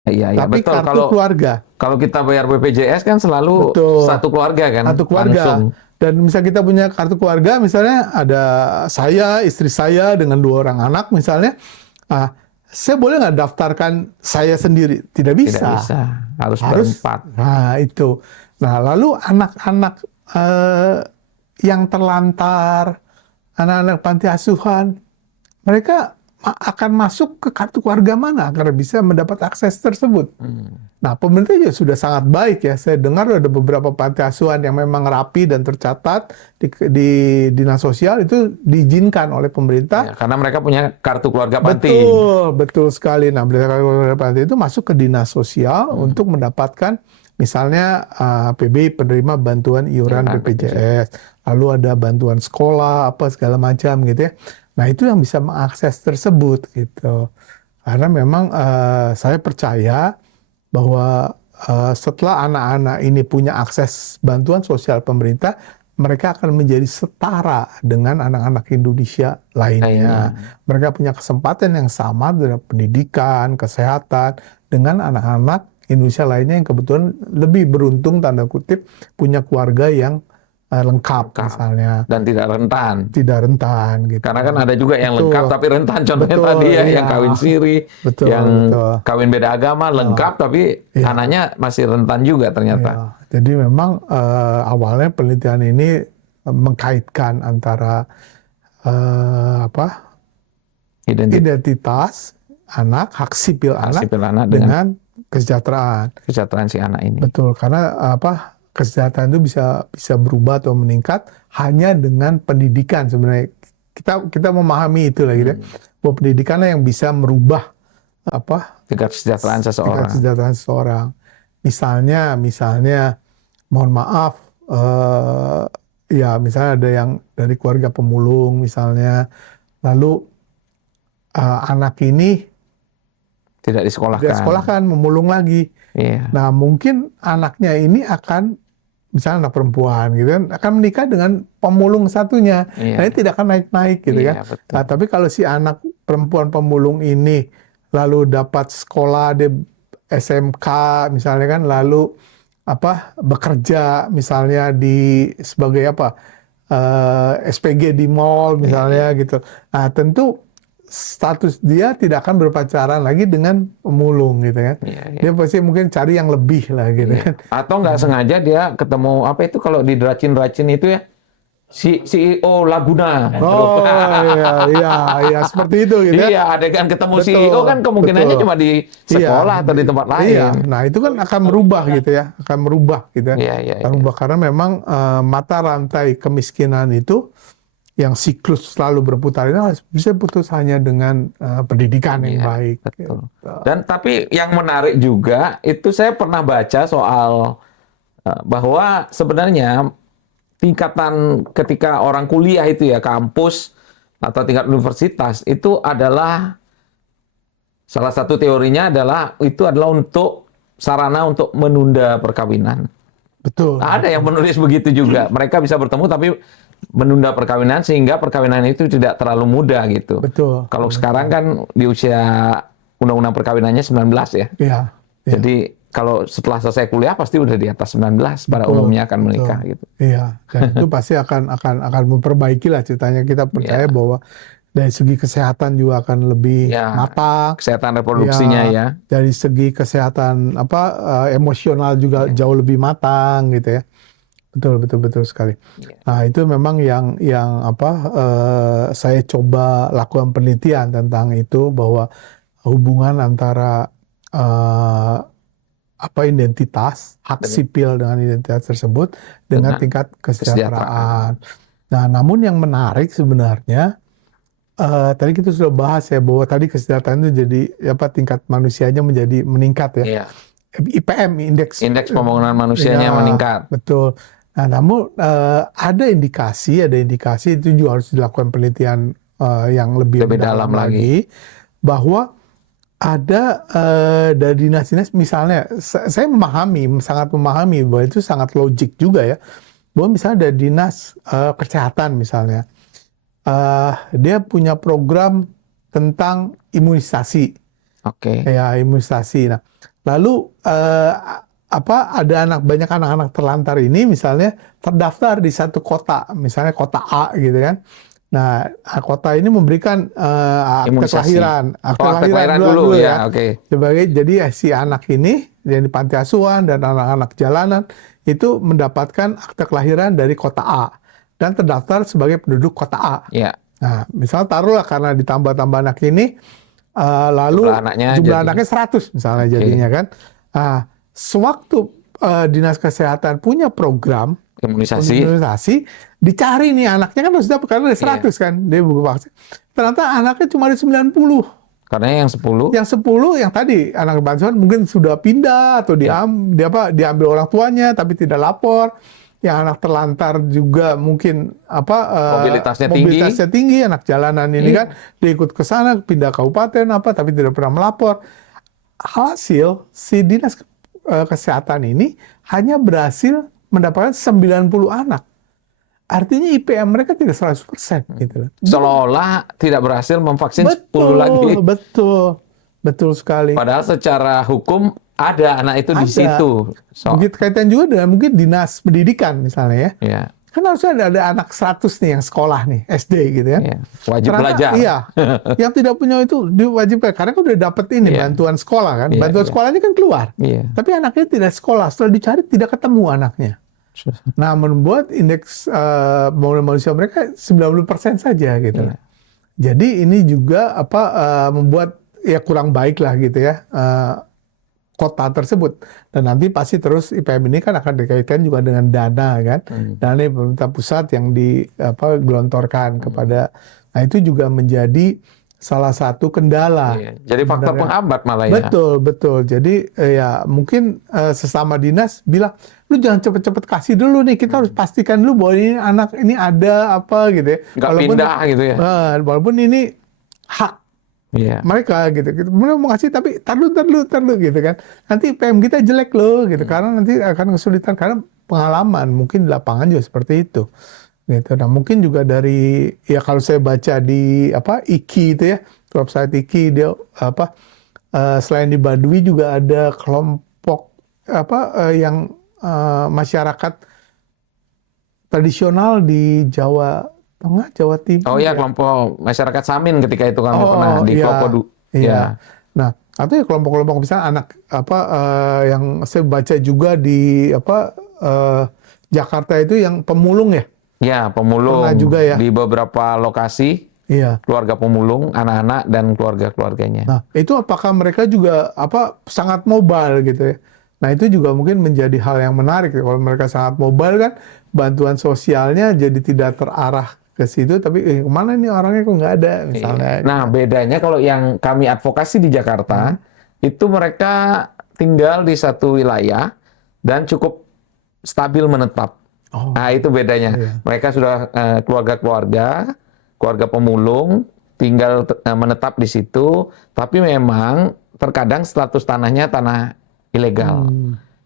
Iya, Tapi betul. kartu keluarga. Kalau kita bayar BPJS kan selalu Betul. satu keluarga kan, Satu keluarga. langsung. Dan misalnya kita punya kartu keluarga, misalnya ada saya, istri saya dengan 2 orang anak misalnya, saya boleh nggak daftarkan saya sendiri? Tidak bisa. Tidak bisa, harus berempat. Nah, itu. Nah, lalu anak-anak yang terlantar, anak-anak panti asuhan, mereka akan masuk ke kartu keluarga mana agar bisa mendapat akses tersebut. Nah, pemerintah juga sudah sangat baik ya. Saya dengar ada beberapa panti asuhan yang memang rapi dan tercatat di dinas sosial itu diizinkan oleh pemerintah. Ya, karena mereka punya kartu keluarga panti. Betul sekali. Nah, kartu keluarga panti itu masuk ke dinas sosial untuk mendapatkan misalnya PBI penerima bantuan iuran BPJS, lalu ada bantuan sekolah apa segala macam gitu ya. Nah, itu yang bisa mengakses tersebut gitu. Karena memang saya percaya bahwa setelah anak-anak ini punya akses bantuan sosial pemerintah, mereka akan menjadi setara dengan anak-anak Indonesia lainnya. Mereka punya kesempatan yang sama dalam pendidikan, kesehatan dengan anak-anak Indonesia lainnya yang kebetulan lebih beruntung tanda kutip punya keluarga yang lengkap Lengkap. misalnya, Dan tidak rentan. tidak rentan gitu. Karena kan ada juga yang Betul. lengkap tapi rentan. Contohnya Betul, tadi ya, iya. yang kawin siri, Betul, yang betul. kawin beda agama, lengkap tapi Iya. anaknya masih rentan juga ternyata. Iya. Jadi memang awalnya penelitian ini mengkaitkan antara identitas anak, hak sipil Hak anak sipil anak dengan kesejahteraan. kesejahteraan si anak ini. Betul, karena kesejahteraan itu bisa berubah atau meningkat hanya dengan pendidikan sebenarnya. Kita memahami itu lah gitu. Bahwa pendidikanlah yang bisa merubah Tingkat kesejahteraan tingkat seseorang. kesejahteraan seseorang. Misalnya mohon maaf, ya misalnya ada yang dari keluarga pemulung misalnya, lalu anak ini Tidak disekolahkan. tidak sekolahkan, memulung lagi. Iya. Nah, mungkin anaknya ini akan, misalnya anak perempuan gitu kan, akan menikah dengan pemulung satunya. Iya. Nah, ini tidak akan naik-naik gitu Iya, kan. betul. Nah, tapi kalau si anak perempuan pemulung ini lalu dapat sekolah di SMK misalnya kan, lalu bekerja misalnya sebagai SPG di mall misalnya gitu. Nah, tentu status dia tidak akan berpacaran lagi dengan pemulung gitu kan. Iya, iya. Dia pasti mungkin cari yang lebih lah gitu kan. Atau nggak sengaja dia ketemu apa itu kalau di racin-racin itu ya, si CEO Laguna. Oh iya seperti itu gitu ya. Iya, adegan ketemu Betul, CEO kan kemungkinannya betul. cuma di sekolah atau di tempat lain. Iya, nah itu kan akan merubah gitu ya, akan merubah gitu ya. Iya. Akan merubah karena memang mata rantai kemiskinan itu yang siklus selalu berputar ini bisa putus hanya dengan pendidikan yang Iya, baik. betul. Gitu. Dan tapi yang menarik juga itu saya pernah baca soal bahwa sebenarnya tingkatan ketika orang kuliah itu ya, kampus atau tingkat universitas itu adalah salah satu teorinya adalah itu adalah untuk sarana untuk menunda perkawinan. Betul. Nah, ada yang menulis begitu juga. Mereka bisa bertemu tapi menunda perkawinan sehingga perkawinan itu tidak terlalu muda gitu. Betul. Kalau sekarang kan di usia undang-undang perkawinannya 19 ya. Iya. Jadi kalau setelah selesai kuliah pasti udah di atas 19 pada Betul, umumnya akan menikah betul. gitu. Iya, dan itu pasti akan memperbaiki lah ceritanya. Kita percaya Iya. bahwa dari segi kesehatan juga akan lebih Ya, matang. kesehatan reproduksinya ya. Dari segi kesehatan emosional juga jauh lebih matang gitu ya. Betul sekali. Iya. Nah, itu memang yang saya coba lakukan penelitian tentang itu, bahwa hubungan antara identitas, hak sipil dengan identitas tersebut dengan tingkat kesejahteraan. Nah, namun yang menarik sebenarnya tadi kita sudah bahas ya, bahwa tadi kesejahteraan itu jadi tingkat manusianya menjadi meningkat ya. Iya. IPM, indeks Pembangunan manusianya meningkat. Betul. Nah, namun ada indikasi itu juga harus dilakukan penelitian yang lebih dalam lagi, bahwa ada dari dinas-dinas misalnya, saya sangat memahami bahwa itu sangat logik juga ya, bahwa misalnya ada dinas kesehatan misalnya, dia punya program tentang imunisasi. Oke. Ya, imunisasi. Nah, lalu ada banyak anak-anak terlantar ini misalnya terdaftar di satu kota, misalnya kota A gitu kan. Nah, kota ini memberikan akte kelahiran, akte kelahiran dulu ya. Oke. Jadi si anak ini yang di panti asuhan dan anak-anak jalanan itu mendapatkan akte kelahiran dari kota A dan terdaftar sebagai penduduk kota A. Iya. Nah, misal taruhlah karena ditambah-tambah anak ini, lalu jumlah anaknya 100 misalnya jadinya kan. Nah, sewaktu dinas kesehatan punya program imunisasi, dicari nih anaknya kan harus dapat, karena ada 100 kan, dia buku vaksin. Ternyata anaknya cuma ada 90. Karena yang 10? Yang 10 yang tadi anak bantuan mungkin sudah pindah atau diambil orang tuanya tapi tidak lapor. Yang anak terlantar juga mungkin mobilitasnya tinggi, anak jalanan ini kan dia ikut ke sana, pindah kabupaten tapi tidak pernah melapor. Hasil si dinas kesehatan ini hanya berhasil mendapatkan 90 anak. Artinya IPM mereka tidak 100% gitu. Seolah-olah tidak berhasil memvaksin 10 lagi. Betul sekali. Padahal secara hukum ada anak itu di situ. Begitu kaitan juga dengan mungkin dinas pendidikan misalnya ya. Iya. kan harusnya ada anak 100 nih yang sekolah nih, SD gitu kan. Iya, wajib Ternyata, belajar. Iya, yang tidak punya itu diwajibkan karena kan udah dapet ini Iya. bantuan sekolah kan. Iya, Bantuan iya. sekolahnya kan keluar. Iya. Tapi anaknya tidak sekolah, setelah dicari tidak ketemu anaknya. Nah, membuat indeks pembangunan manusia mereka 90% saja gitu. Iya. Jadi ini juga membuat ya kurang baik lah gitu ya kota tersebut. Dan nanti pasti terus IPM ini kan akan dikaitkan juga dengan dana kan. Dana dari pemerintah pusat yang digelontorkan kepada. Nah, itu juga menjadi salah satu kendala. Iya. Jadi faktor penghambat malah ya. Betul, betul. Jadi ya mungkin sesama dinas bilang, lu jangan cepet-cepet kasih dulu nih. Kita harus pastikan dulu bahwa ini anak ini ada apa gitu ya. Nggak pindah gitu ya. Walaupun ini hak Iya. mereka gitu. Kita mau ngasih tapi tar dulu gitu kan. Nanti PM kita jelek loh gitu. Karena nanti akan kesulitan karena pengalaman mungkin di lapangan juga seperti itu. Gitu. Nah, mungkin juga dari ya kalau saya baca di IKI itu ya, website IKI dia selain di Baduy juga ada kelompok yang masyarakat tradisional di Jawa Tengah, Jawa Timur. Oh iya, kelompok masyarakat Samin ketika itu kami Oh, pernah di iya. Klopo. Iya. Nah, atau ya kelompok-kelompok misalnya anak yang saya baca juga di Jakarta itu yang pemulung ya. Ya, pemulung Pernah juga ya. di beberapa lokasi, Iya. keluarga pemulung, anak-anak dan keluarga-keluarganya. Nah, itu apakah mereka juga sangat mobile gitu ya. Nah, itu juga mungkin menjadi hal yang menarik. Kalau mereka sangat mobile kan, bantuan sosialnya jadi tidak terarah ke situ, tapi kemana nih orangnya kok nggak ada misalnya. Nah, bedanya kalau yang kami advokasi di Jakarta, itu mereka tinggal di satu wilayah dan cukup stabil menetap. Oh. Nah, itu bedanya. Iya. Mereka sudah keluarga pemulung, tinggal menetap di situ, tapi memang terkadang status tanahnya tanah ilegal.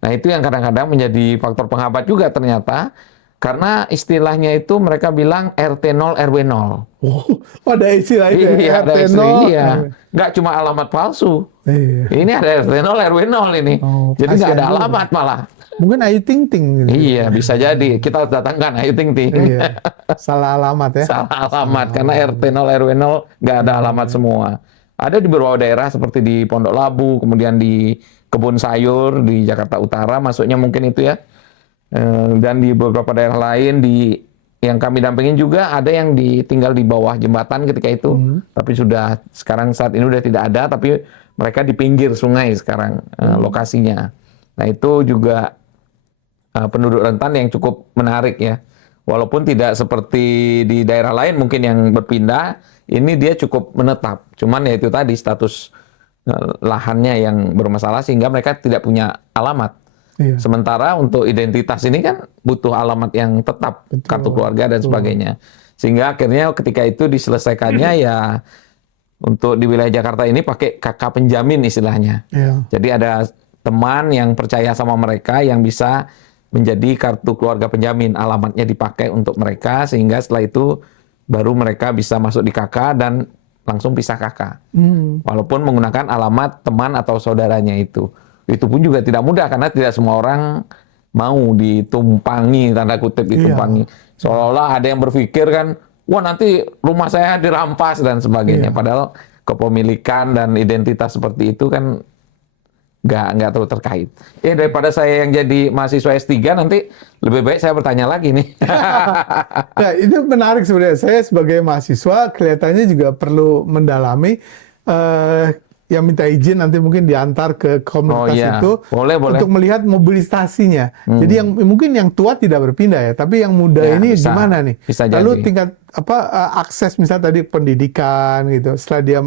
Nah, itu yang kadang-kadang menjadi faktor penghambat juga ternyata, karena istilahnya itu mereka bilang RT 0 RW 0. Oh, ada istilah itu Iya, ya, ada RT 0. istilah, iya. Nggak cuma alamat palsu. Iya. Ini ada RT 0 RW 0 ini. Oh, Jadi nggak ada kasihan juga. alamat malah. Mungkin Ayu Ting Ting gitu. Iya, bisa jadi. Kita datangkan Ayu Ting Ting. Iya. Salah alamat ya. Salah alamat, karena RT 0 RW 0 nggak ada alamat semua. Ada di beberapa daerah seperti di Pondok Labu, kemudian di Kebun Sayur, di Jakarta Utara, masuknya mungkin itu ya. Dan di beberapa daerah lain yang kami dampingin juga ada yang tinggal di bawah jembatan ketika itu, tapi sekarang saat ini udah tidak ada, tapi mereka di pinggir sungai sekarang lokasinya. Nah, itu juga penduduk rentan yang cukup menarik ya. Walaupun tidak seperti di daerah lain mungkin yang berpindah, ini dia cukup menetap. Cuman ya itu tadi status lahannya yang bermasalah sehingga mereka tidak punya alamat. Iya. Sementara untuk identitas ini kan butuh alamat yang tetap, Betul, kartu keluarga dan betul. sebagainya. Sehingga akhirnya ketika itu diselesaikannya ya untuk di wilayah Jakarta ini pakai kakak penjamin istilahnya. Iya. Jadi ada teman yang percaya sama mereka yang bisa menjadi kartu keluarga penjamin. Alamatnya dipakai untuk mereka sehingga setelah itu baru mereka bisa masuk di KK dan langsung pisah KK. Walaupun menggunakan alamat teman atau saudaranya itu. Itu pun juga tidak mudah karena tidak semua orang mau ditumpangi, tanda kutip ditumpangi. Seolah-olah ada yang berpikir kan, wah nanti rumah saya dirampas dan sebagainya. Iya. Padahal kepemilikan dan identitas seperti itu kan nggak terlalu terkait. Daripada saya yang jadi mahasiswa S3 nanti lebih baik saya bertanya lagi nih. Nah, itu menarik sebenarnya. Saya sebagai mahasiswa kelihatannya juga perlu mendalami yang minta izin nanti mungkin diantar ke komunitas itu boleh. untuk melihat mobilisasinya. Jadi yang mungkin yang tua tidak berpindah ya, tapi yang muda Ya, ini bisa. gimana nih? Bisa Lalu jadi. tingkat akses misalnya tadi pendidikan gitu. Setelah dia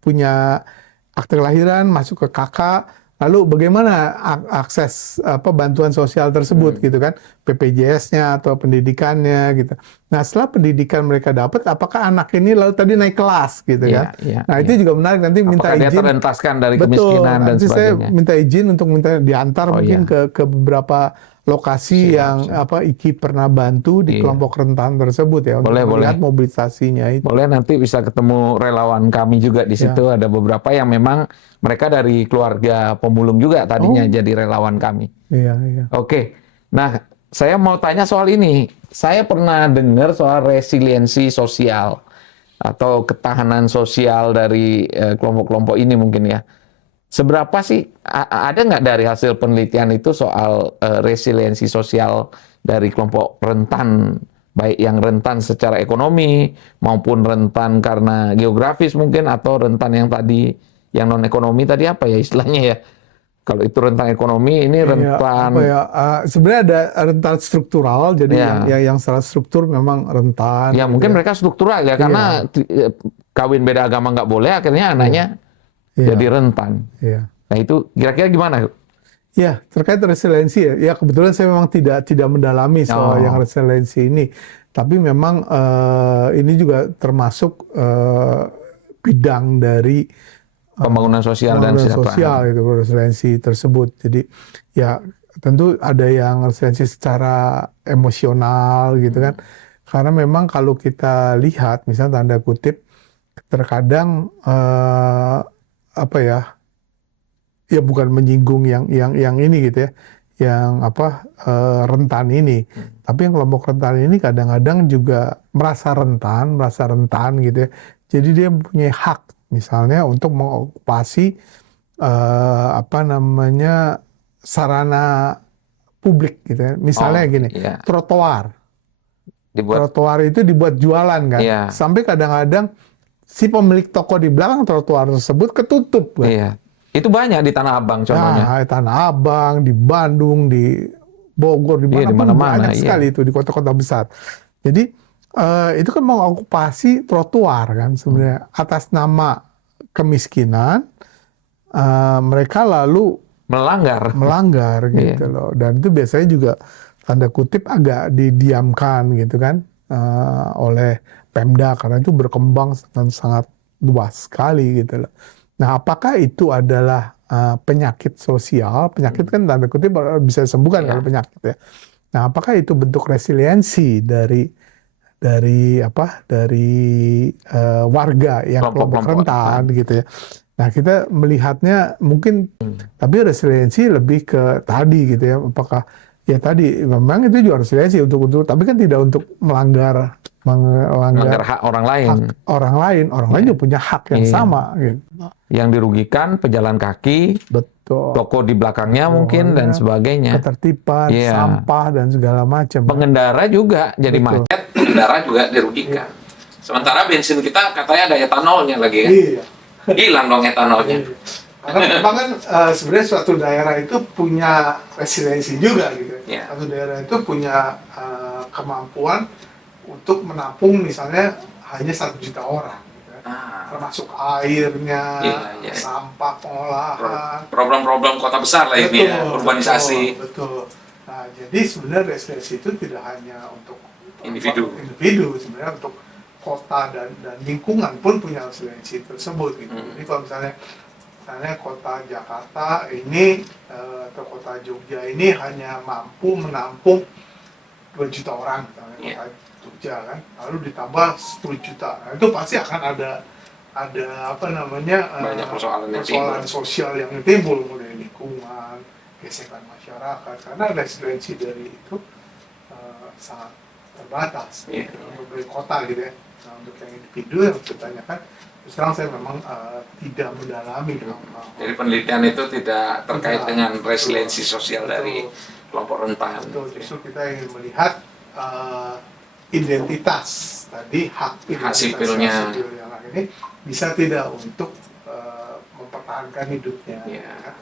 punya akte kelahiran masuk ke KK, lalu bagaimana akses bantuan sosial tersebut gitu kan, BPJS-nya atau pendidikannya gitu. Nah, setelah pendidikan mereka dapat, apakah anak ini lalu tadi naik kelas gitu kan? Nah, itu juga menarik nanti minta Apakah dia izin. terentaskan dari Betul. kemiskinan dan Nanti saya sebagainya. minta izin untuk diantar mungkin iya. ke beberapa lokasi yang IKI pernah bantu di Iya. kelompok rentan tersebut ya untuk Boleh. melihat mobilisasinya itu. Boleh, nanti bisa ketemu relawan kami juga di situ. Ada beberapa yang memang mereka dari keluarga pemulung juga tadinya jadi relawan kami. Iya. Oke. Nah, saya mau tanya soal ini. Saya pernah dengar soal resiliensi sosial atau ketahanan sosial dari kelompok-kelompok ini mungkin ya. Seberapa sih ada nggak dari hasil penelitian itu soal resiliensi sosial dari kelompok rentan, baik yang rentan secara ekonomi maupun rentan karena geografis mungkin, atau rentan yang tadi yang non ekonomi tadi apa ya istilahnya ya? Kalau itu rentan ekonomi, ini rentan sebenarnya ada rentan struktural, jadi ya, yang secara struktur memang rentan. ya gitu mungkin ya. mereka struktural ya karena kawin beda agama nggak boleh, akhirnya anaknya Iya. jadi rentan. Iya. Nah itu kira-kira gimana? Ya, terkait resiliensi ya. Ya kebetulan saya memang tidak mendalami soal yang resiliensi ini. Tapi memang ini juga termasuk bidang dari Pembangunan sosial dan pembangunan kesejahteraan. sosial itu resiliensi tersebut. Jadi ya tentu ada yang resiliensi secara emosional gitu kan. Karena memang kalau kita lihat misalnya tanda kutip terkadang apa ya bukan menyinggung yang ini gitu ya, yang rentan ini. Tapi yang kelompok rentan ini kadang-kadang juga merasa rentan gitu ya. Jadi dia mempunyai hak misalnya untuk mengokupasi sarana publik gitu ya. Misalnya gini, trotoar. Trotoar itu dibuat jualan kan. Sampai kadang-kadang si pemilik toko di belakang trotoar tersebut ketutup kan. Iya. Itu banyak di Tanah Abang contohnya. Nah, Tanah Abang, di Bandung, di Bogor, di mana-mana banyak sekali itu di kota-kota besar. Jadi itu kan mengokupasi trotoar kan sebenarnya atas nama kemiskinan, mereka lalu melanggar gitu loh. Dan itu biasanya juga tanda kutip agak didiamkan gitu kan oleh Pemda karena itu berkembang sangat luas sekali gitu loh. Nah, apakah itu adalah penyakit sosial? Penyakit kan tanda kutip bisa disembuhkan kalau penyakit ya. Nah, apakah itu bentuk resiliensi dari warga yang kelompok rentan gitu ya? Nah, kita melihatnya mungkin, tapi resiliensi lebih ke tadi gitu ya. Apakah ya tadi memang itu juga resiliensi untuk tapi kan tidak untuk melanggar hak orang lain. Orang lain juga punya hak yang sama gitu. Yang dirugikan pejalan kaki, betul, toko di belakangnya mungkin dan sebagainya, ketertiban, sampah dan segala macam. Pengendara juga jadi macet, pengendara juga dirugikan. Sementara bensin kita katanya ada etanolnya lagi kan? Iya. Hilang dong etanolnya. Iya. Karena memang kan sebenarnya suatu daerah itu punya resiliensi juga gitu. Suatu daerah itu punya kemampuan untuk menampung misalnya hanya 1 juta orang, gitu. Termasuk airnya, sampah pengolahan, problem-problem kota besar lah ini ya, urbanisasi. Betul. Nah, jadi sebenarnya resiliensi itu tidak hanya untuk individu, sebenarnya untuk kota dan lingkungan pun punya resiliensi tersebut gitu. Jadi kalau misalnya kota Jakarta ini atau kota Jogja ini hanya mampu menampung 2 juta orang misalnya, kota Jogja kan, lalu ditambah 10 juta, nah, itu pasti akan ada banyak persoalan sosial yang timbul, mulai lingkungan, gesekan masyarakat, karena resiliensi dari itu sangat terbatas untuk dari kota gitu ya. Nah, untuk yang individu yang ditanyakan, terus terang saya memang tidak mendalami. Jadi penelitian itu tidak terkait dengan resiliensi sosial dari kelompok rentan. Betul, justru kita ingin melihat identitas tadi, hak sipilnya yang ini bisa tidak untuk mempertahankan hidupnya,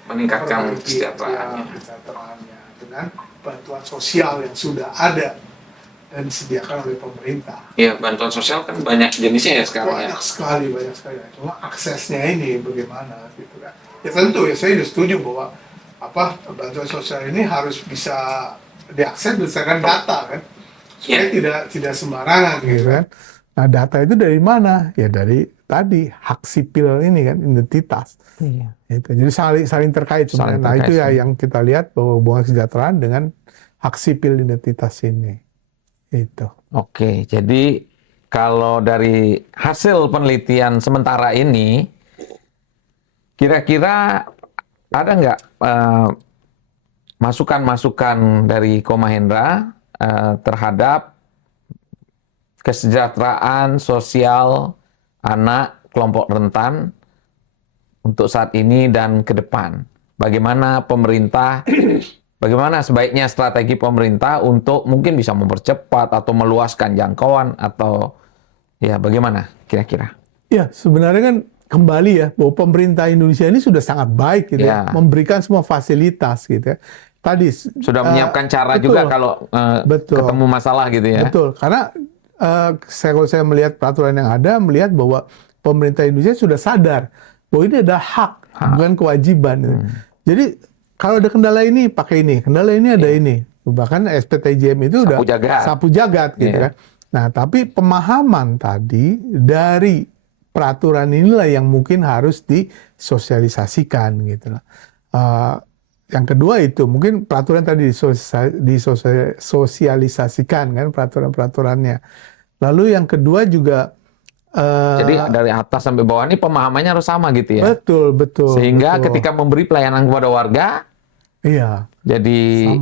meningkatkan kesejahteraannya dengan bantuan sosial yang sudah ada dan disediakan oleh pemerintah. Iya, bantuan sosial kan banyak jenisnya ya sekarang. Banyak sekali. Cuma aksesnya ini bagaimana gitu kan. Ya tentu ya saya setuju bahwa bantuan sosial ini harus bisa diakses berdasarkan data kan. Supaya tidak sembarangan gitu kan. Nah, data itu dari mana? Ya dari tadi hak sipil ini kan, identitas. Itu. Jadi saling terkait sebenarnya. Nah, itu ya yang kita lihat bahwa hubungan kesejahteraan dengan hak sipil identitas ini. Itu. Oke, jadi kalau dari hasil penelitian sementara ini, kira-kira ada nggak masukan-masukan dari Komahendra terhadap kesejahteraan sosial anak kelompok rentan untuk saat ini dan ke depan. Bagaimana sebaiknya strategi pemerintah untuk mungkin bisa mempercepat atau meluaskan jangkauan atau ya bagaimana kira-kira? Ya, sebenarnya kan kembali ya bahwa pemerintah Indonesia ini sudah sangat baik gitu ya, memberikan semua fasilitas gitu ya. Tadi sudah menyiapkan cara betul, juga kalau ketemu masalah gitu ya. Betul, karena kalau saya melihat peraturan yang ada, melihat bahwa pemerintah Indonesia sudah sadar bahwa ini ada hak. Bukan kewajiban. Jadi kalau ada kendala ini pakai ini, kendala ini ada ini. Bahkan SPTJM itu udah sapu jagat gitu kan. Nah, tapi pemahaman tadi dari peraturan inilah yang mungkin harus disosialisasikan gitu lah. Yang kedua itu mungkin peraturan tadi disosialisasikan kan peraturan-peraturannya. Lalu yang kedua juga jadi dari atas sampai bawah ini pemahamannya harus sama gitu ya. Betul. Sehingga ketika memberi pelayanan kepada warga, iya. Jadi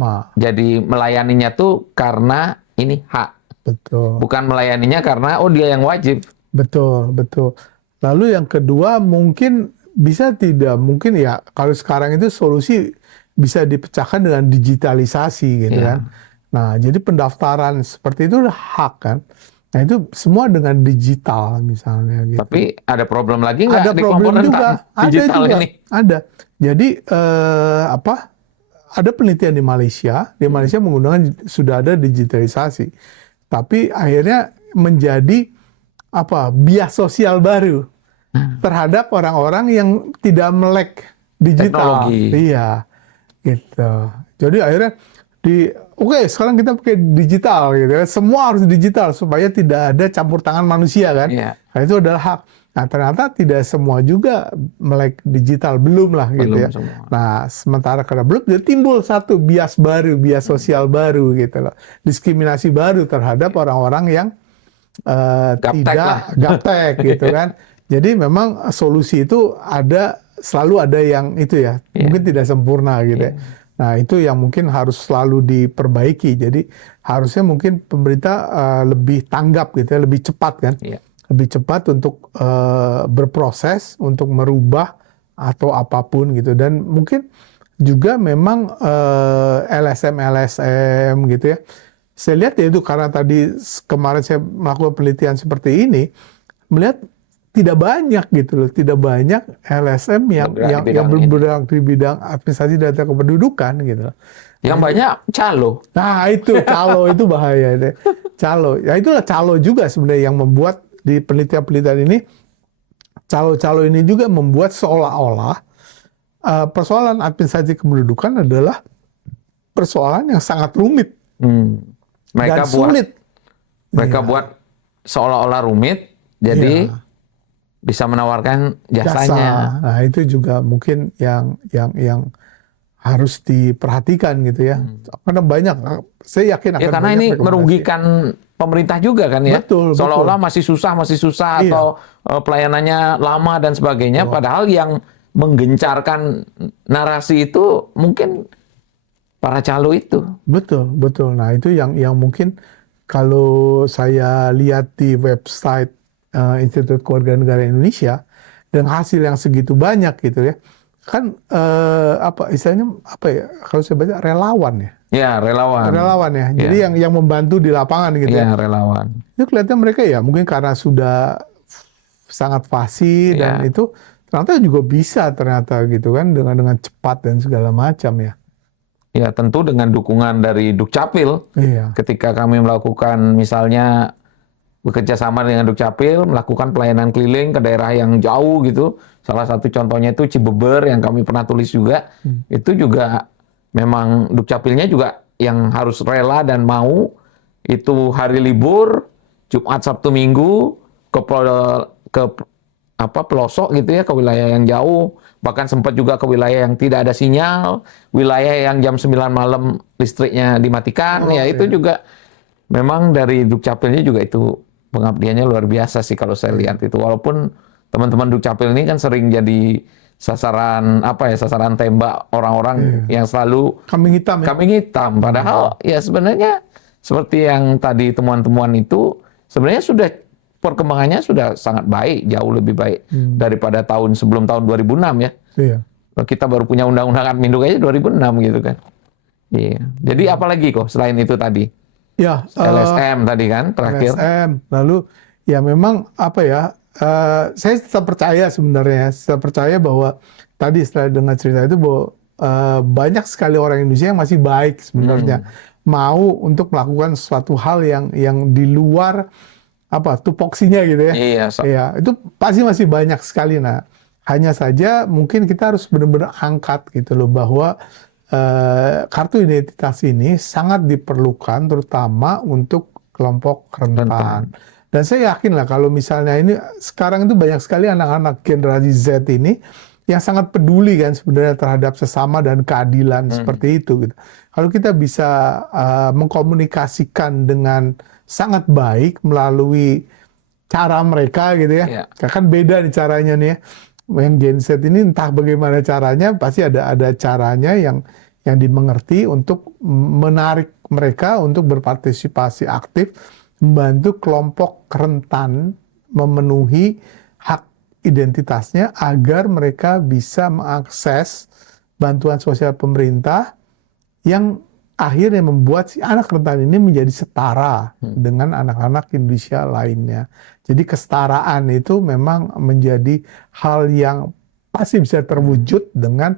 melayaninya tuh karena ini hak. Betul. Bukan melayaninya karena dia yang wajib. Betul. Lalu yang kedua mungkin bisa tidak, mungkin ya kalau sekarang itu solusi bisa dipecahkan dengan digitalisasi gitu kan. Nah, jadi pendaftaran seperti itu udah hak kan. Nah, itu semua dengan digital misalnya gitu. Tapi ada problem lagi nggak ada di problem juga. digital ada juga. ini? Ada. Jadi ada penelitian di Malaysia. Di Malaysia menggunakan sudah ada digitalisasi. Tapi akhirnya menjadi bias sosial baru terhadap orang-orang yang tidak melek digital. Teknologi. Iya, gitu. Jadi akhirnya sekarang kita pakai digital gitu ya. Semua harus digital supaya tidak ada campur tangan manusia kan. Nah, itu adalah hak. Nah, ternyata tidak semua juga melek digital, belum lah gitu ya. Semua. Nah, sementara karena belum, dia timbul satu bias baru, bias sosial baru gitu loh. Diskriminasi baru terhadap orang-orang yang tidak gaptek gitu kan. Jadi memang solusi itu selalu ada yang itu ya, mungkin tidak sempurna gitu ya. Nah, itu yang mungkin harus selalu diperbaiki. Jadi harusnya mungkin pemerintah lebih tanggap gitu ya, lebih cepat kan. Lebih cepat untuk berproses, untuk merubah atau apapun gitu. Dan mungkin juga memang LSM gitu ya. Saya lihat ya itu karena tadi kemarin saya melakukan penelitian seperti ini, melihat tidak banyak gitu loh, tidak banyak LSM yang bergerak di bidang administrasi data kependudukan gitu. Yang banyak calo. Nah, itu calo itu bahaya deh. Calo. Ya itulah calo juga sebenarnya yang membuat di penelitian-penelitian ini calo-calo ini juga membuat seolah-olah persoalan administrasi kependudukan adalah persoalan yang sangat rumit. Dan sulit. Mereka buat seolah-olah rumit, jadi bisa menawarkan jasanya. Nah, itu juga mungkin yang harus diperhatikan gitu ya. Karena banyak, saya yakin akan karena ini merugikan pemerintah juga kan ya. Seolah-olah masih susah atau pelayanannya lama dan sebagainya. Padahal yang menggencarkan narasi itu mungkin para calo itu. Betul. Nah, itu yang mungkin kalau saya lihat di website Institut Kewarganegaraan Indonesia dan hasil yang segitu banyak gitu ya, kan istilahnya kalau saya baca relawan ya. Ya, relawan ya. Jadi yang membantu di lapangan gitu ya. Relawan. Itu kelihatan mereka ya mungkin karena sudah sangat fasih dan itu ternyata juga bisa gitu kan dengan cepat dan segala macam ya. Ya, tentu dengan dukungan dari Dukcapil. Ketika kami melakukan misalnya bekerja sama dengan Dukcapil, melakukan pelayanan keliling ke daerah yang jauh gitu. Salah satu contohnya itu Cibeber yang kami pernah tulis juga. Itu juga memang Dukcapilnya juga yang harus rela dan mau itu hari libur, Jumat, Sabtu, Minggu ke pelosok gitu ya, ke wilayah yang jauh. Bahkan sempat juga ke wilayah yang tidak ada sinyal, wilayah yang jam 9 malam listriknya dimatikan. Itu juga memang dari Dukcapilnya juga itu pengabdiannya luar biasa sih kalau saya lihat itu. Walaupun teman-teman Dukcapil ini kan sering jadi sasaran apa ya, sasaran tembak orang-orang yang selalu Kambing hitam ya. kambing hitam. Padahal ya sebenarnya seperti yang tadi temuan-temuan itu sebenarnya sudah perkembangannya sudah sangat baik, jauh lebih baik daripada sebelum tahun 2006 ya. Iya. Kita baru punya undang-undang admin aja 2006 gitu kan. Iya. Jadi apalagi kok selain itu tadi? Ya, LSM tadi kan terakhir. LSM. Lalu ya memang apa ya? Saya tetap percaya sebenarnya. Saya percaya bahwa tadi setelah dengar cerita itu bahwa banyak sekali orang Indonesia yang masih baik sebenarnya mau untuk melakukan suatu hal yang di luar apa tupoksinya gitu ya. Iya. Iya, itu pasti masih banyak sekali. Nah, hanya saja mungkin kita harus benar-benar angkat gitu loh bahwa kartu identitas ini sangat diperlukan terutama untuk kelompok rentan. Dan saya yakin lah kalau misalnya ini sekarang itu banyak sekali anak-anak generasi Z ini yang sangat peduli kan sebenarnya terhadap sesama dan keadilan seperti itu gitu. Kalau kita bisa mengkomunikasikan dengan sangat baik melalui cara mereka gitu ya. Kan beda nih caranya nih ya. Yang Gen Z ini entah bagaimana caranya, pasti ada caranya yang dimengerti untuk menarik mereka untuk berpartisipasi aktif, membantu kelompok rentan memenuhi hak identitasnya agar mereka bisa mengakses bantuan sosial pemerintah yang akhirnya membuat si anak rentan ini menjadi setara dengan anak-anak Indonesia lainnya. Jadi kesetaraan itu memang menjadi hal yang pasti bisa terwujud dengan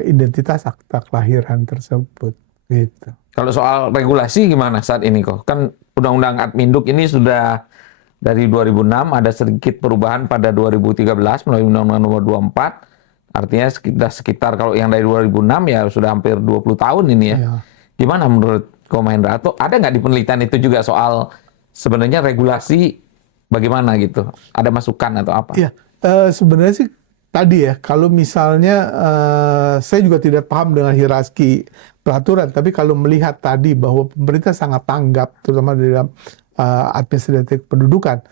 identitas akta kelahiran tersebut. Gitu. Kalau soal regulasi gimana saat ini kok? Kan Undang-Undang Adminduk ini sudah dari 2006, ada sedikit perubahan pada 2013 melalui Undang-Undang Nomor 24. Artinya sekitar kalau yang dari 2006 ya sudah hampir 20 tahun ini ya. Gimana menurut Ko Mahendra? Atau ada nggak di penelitian itu juga soal sebenarnya regulasi bagaimana gitu? Ada masukan atau apa? Iya, sebenarnya sih tadi ya, kalau misalnya saya juga tidak paham dengan hierarki peraturan, tapi kalau melihat tadi bahwa pemerintah sangat tanggap, terutama di dalam administratif pendudukan,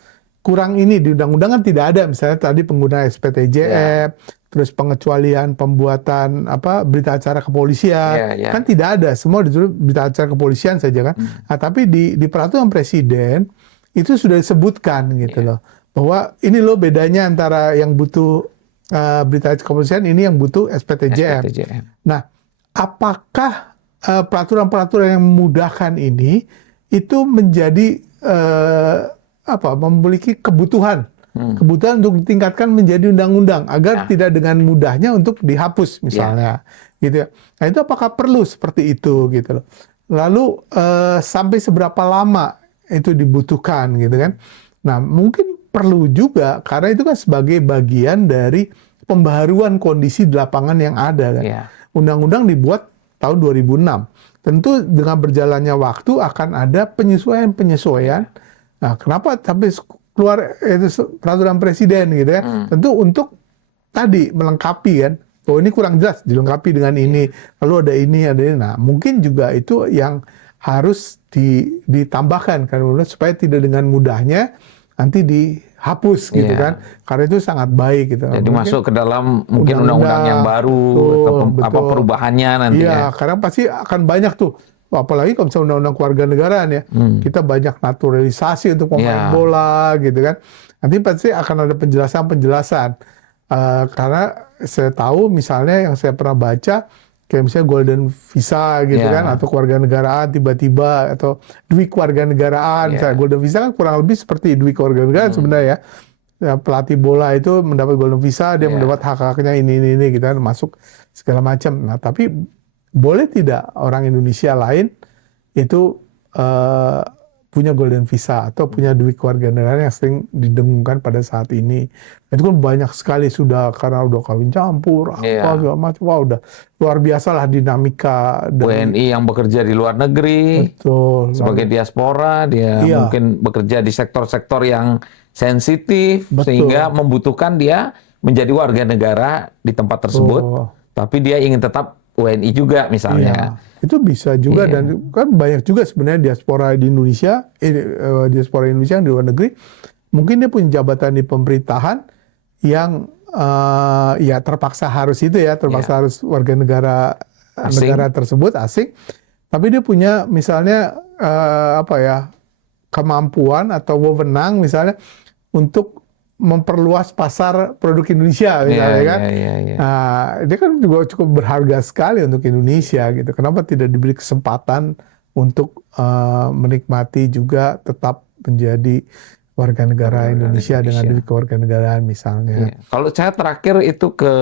kurang ini di undang-undang kan tidak ada, misalnya tadi pengguna SPTJM, terus pengecualian pembuatan berita acara kepolisian, kan tidak ada, semua ditulis berita acara kepolisian saja kan. Nah, tapi di peraturan presiden itu sudah disebutkan gitu loh, bahwa ini loh bedanya antara yang butuh berita kepolisian, ini yang butuh SPTJM. Nah, apakah peraturan-peraturan yang memudahkan ini itu menjadi memiliki kebutuhan untuk ditingkatkan menjadi undang-undang agar tidak dengan mudahnya untuk dihapus misalnya, gitu ya. Nah, itu apakah perlu seperti itu gitu loh. Lalu sampai seberapa lama itu dibutuhkan gitu kan? Nah, mungkin perlu juga karena itu kan sebagai bagian dari pembaharuan kondisi di lapangan yang ada kan. Undang-undang dibuat tahun 2006. Tentu dengan berjalannya waktu akan ada penyesuaian-penyesuaian. Nah, kenapa sampai keluar peraturan presiden gitu ya? Tentu untuk tadi melengkapi kan. Oh, ini kurang jelas, dilengkapi dengan ini. Lalu ada ini, ada ini. Nah, mungkin juga itu yang harus ditambahkan kan, supaya tidak dengan mudahnya nanti dihapus gitu kan, karena itu sangat baik gitu. Jadi masuk ke dalam mungkin undang-undang yang baru, atau perubahannya nanti ya. Karena pasti akan banyak tuh, apalagi kalau misalnya undang-undang kewarganegaraan ya, kita banyak naturalisasi untuk pemain bola gitu kan. Nanti pasti akan ada penjelasan-penjelasan. Karena saya tahu misalnya yang saya pernah baca, kayak misalnya golden visa gitu kan, atau kewarganegaraan tiba-tiba, atau duit kewarganegaraan. Misalnya golden visa kan kurang lebih seperti duit kewarganegaraan sebenarnya ya. Pelatih bola itu mendapat golden visa, dia mendapat hak-haknya ini gitu kan, masuk segala macam. Nah, tapi boleh tidak orang Indonesia lain itu punya golden visa atau punya duit kewarganegaraan yang sering didengungkan pada saat ini. Itu kan banyak sekali sudah, karena udah kawin campur, segala macam. Wah, udah luar biasa lah dinamika dari WNI yang bekerja di luar negeri, sebagai diaspora, dia mungkin bekerja di sektor-sektor yang sensitif, sehingga membutuhkan dia menjadi warga negara di tempat tersebut, tapi dia ingin tetap WNI juga misalnya. Itu bisa juga, dan kan banyak juga sebenarnya diaspora di Indonesia, diaspora Indonesia yang di luar negeri, mungkin dia punya jabatan di pemerintahan yang ya terpaksa harus itu ya, terpaksa harus warga negara Asing. negara tersebut asing, tapi dia punya misalnya apa ya, kemampuan atau wewenang misalnya untuk memperluas pasar produk Indonesia misalnya kan. Iya. Nah, dia kan juga cukup berharga sekali untuk Indonesia gitu. Kenapa tidak diberi kesempatan untuk menikmati juga tetap menjadi warga negara Indonesia dengan Indonesia. kewarganegaraan misalnya. Iya. Kalau saya terakhir itu ke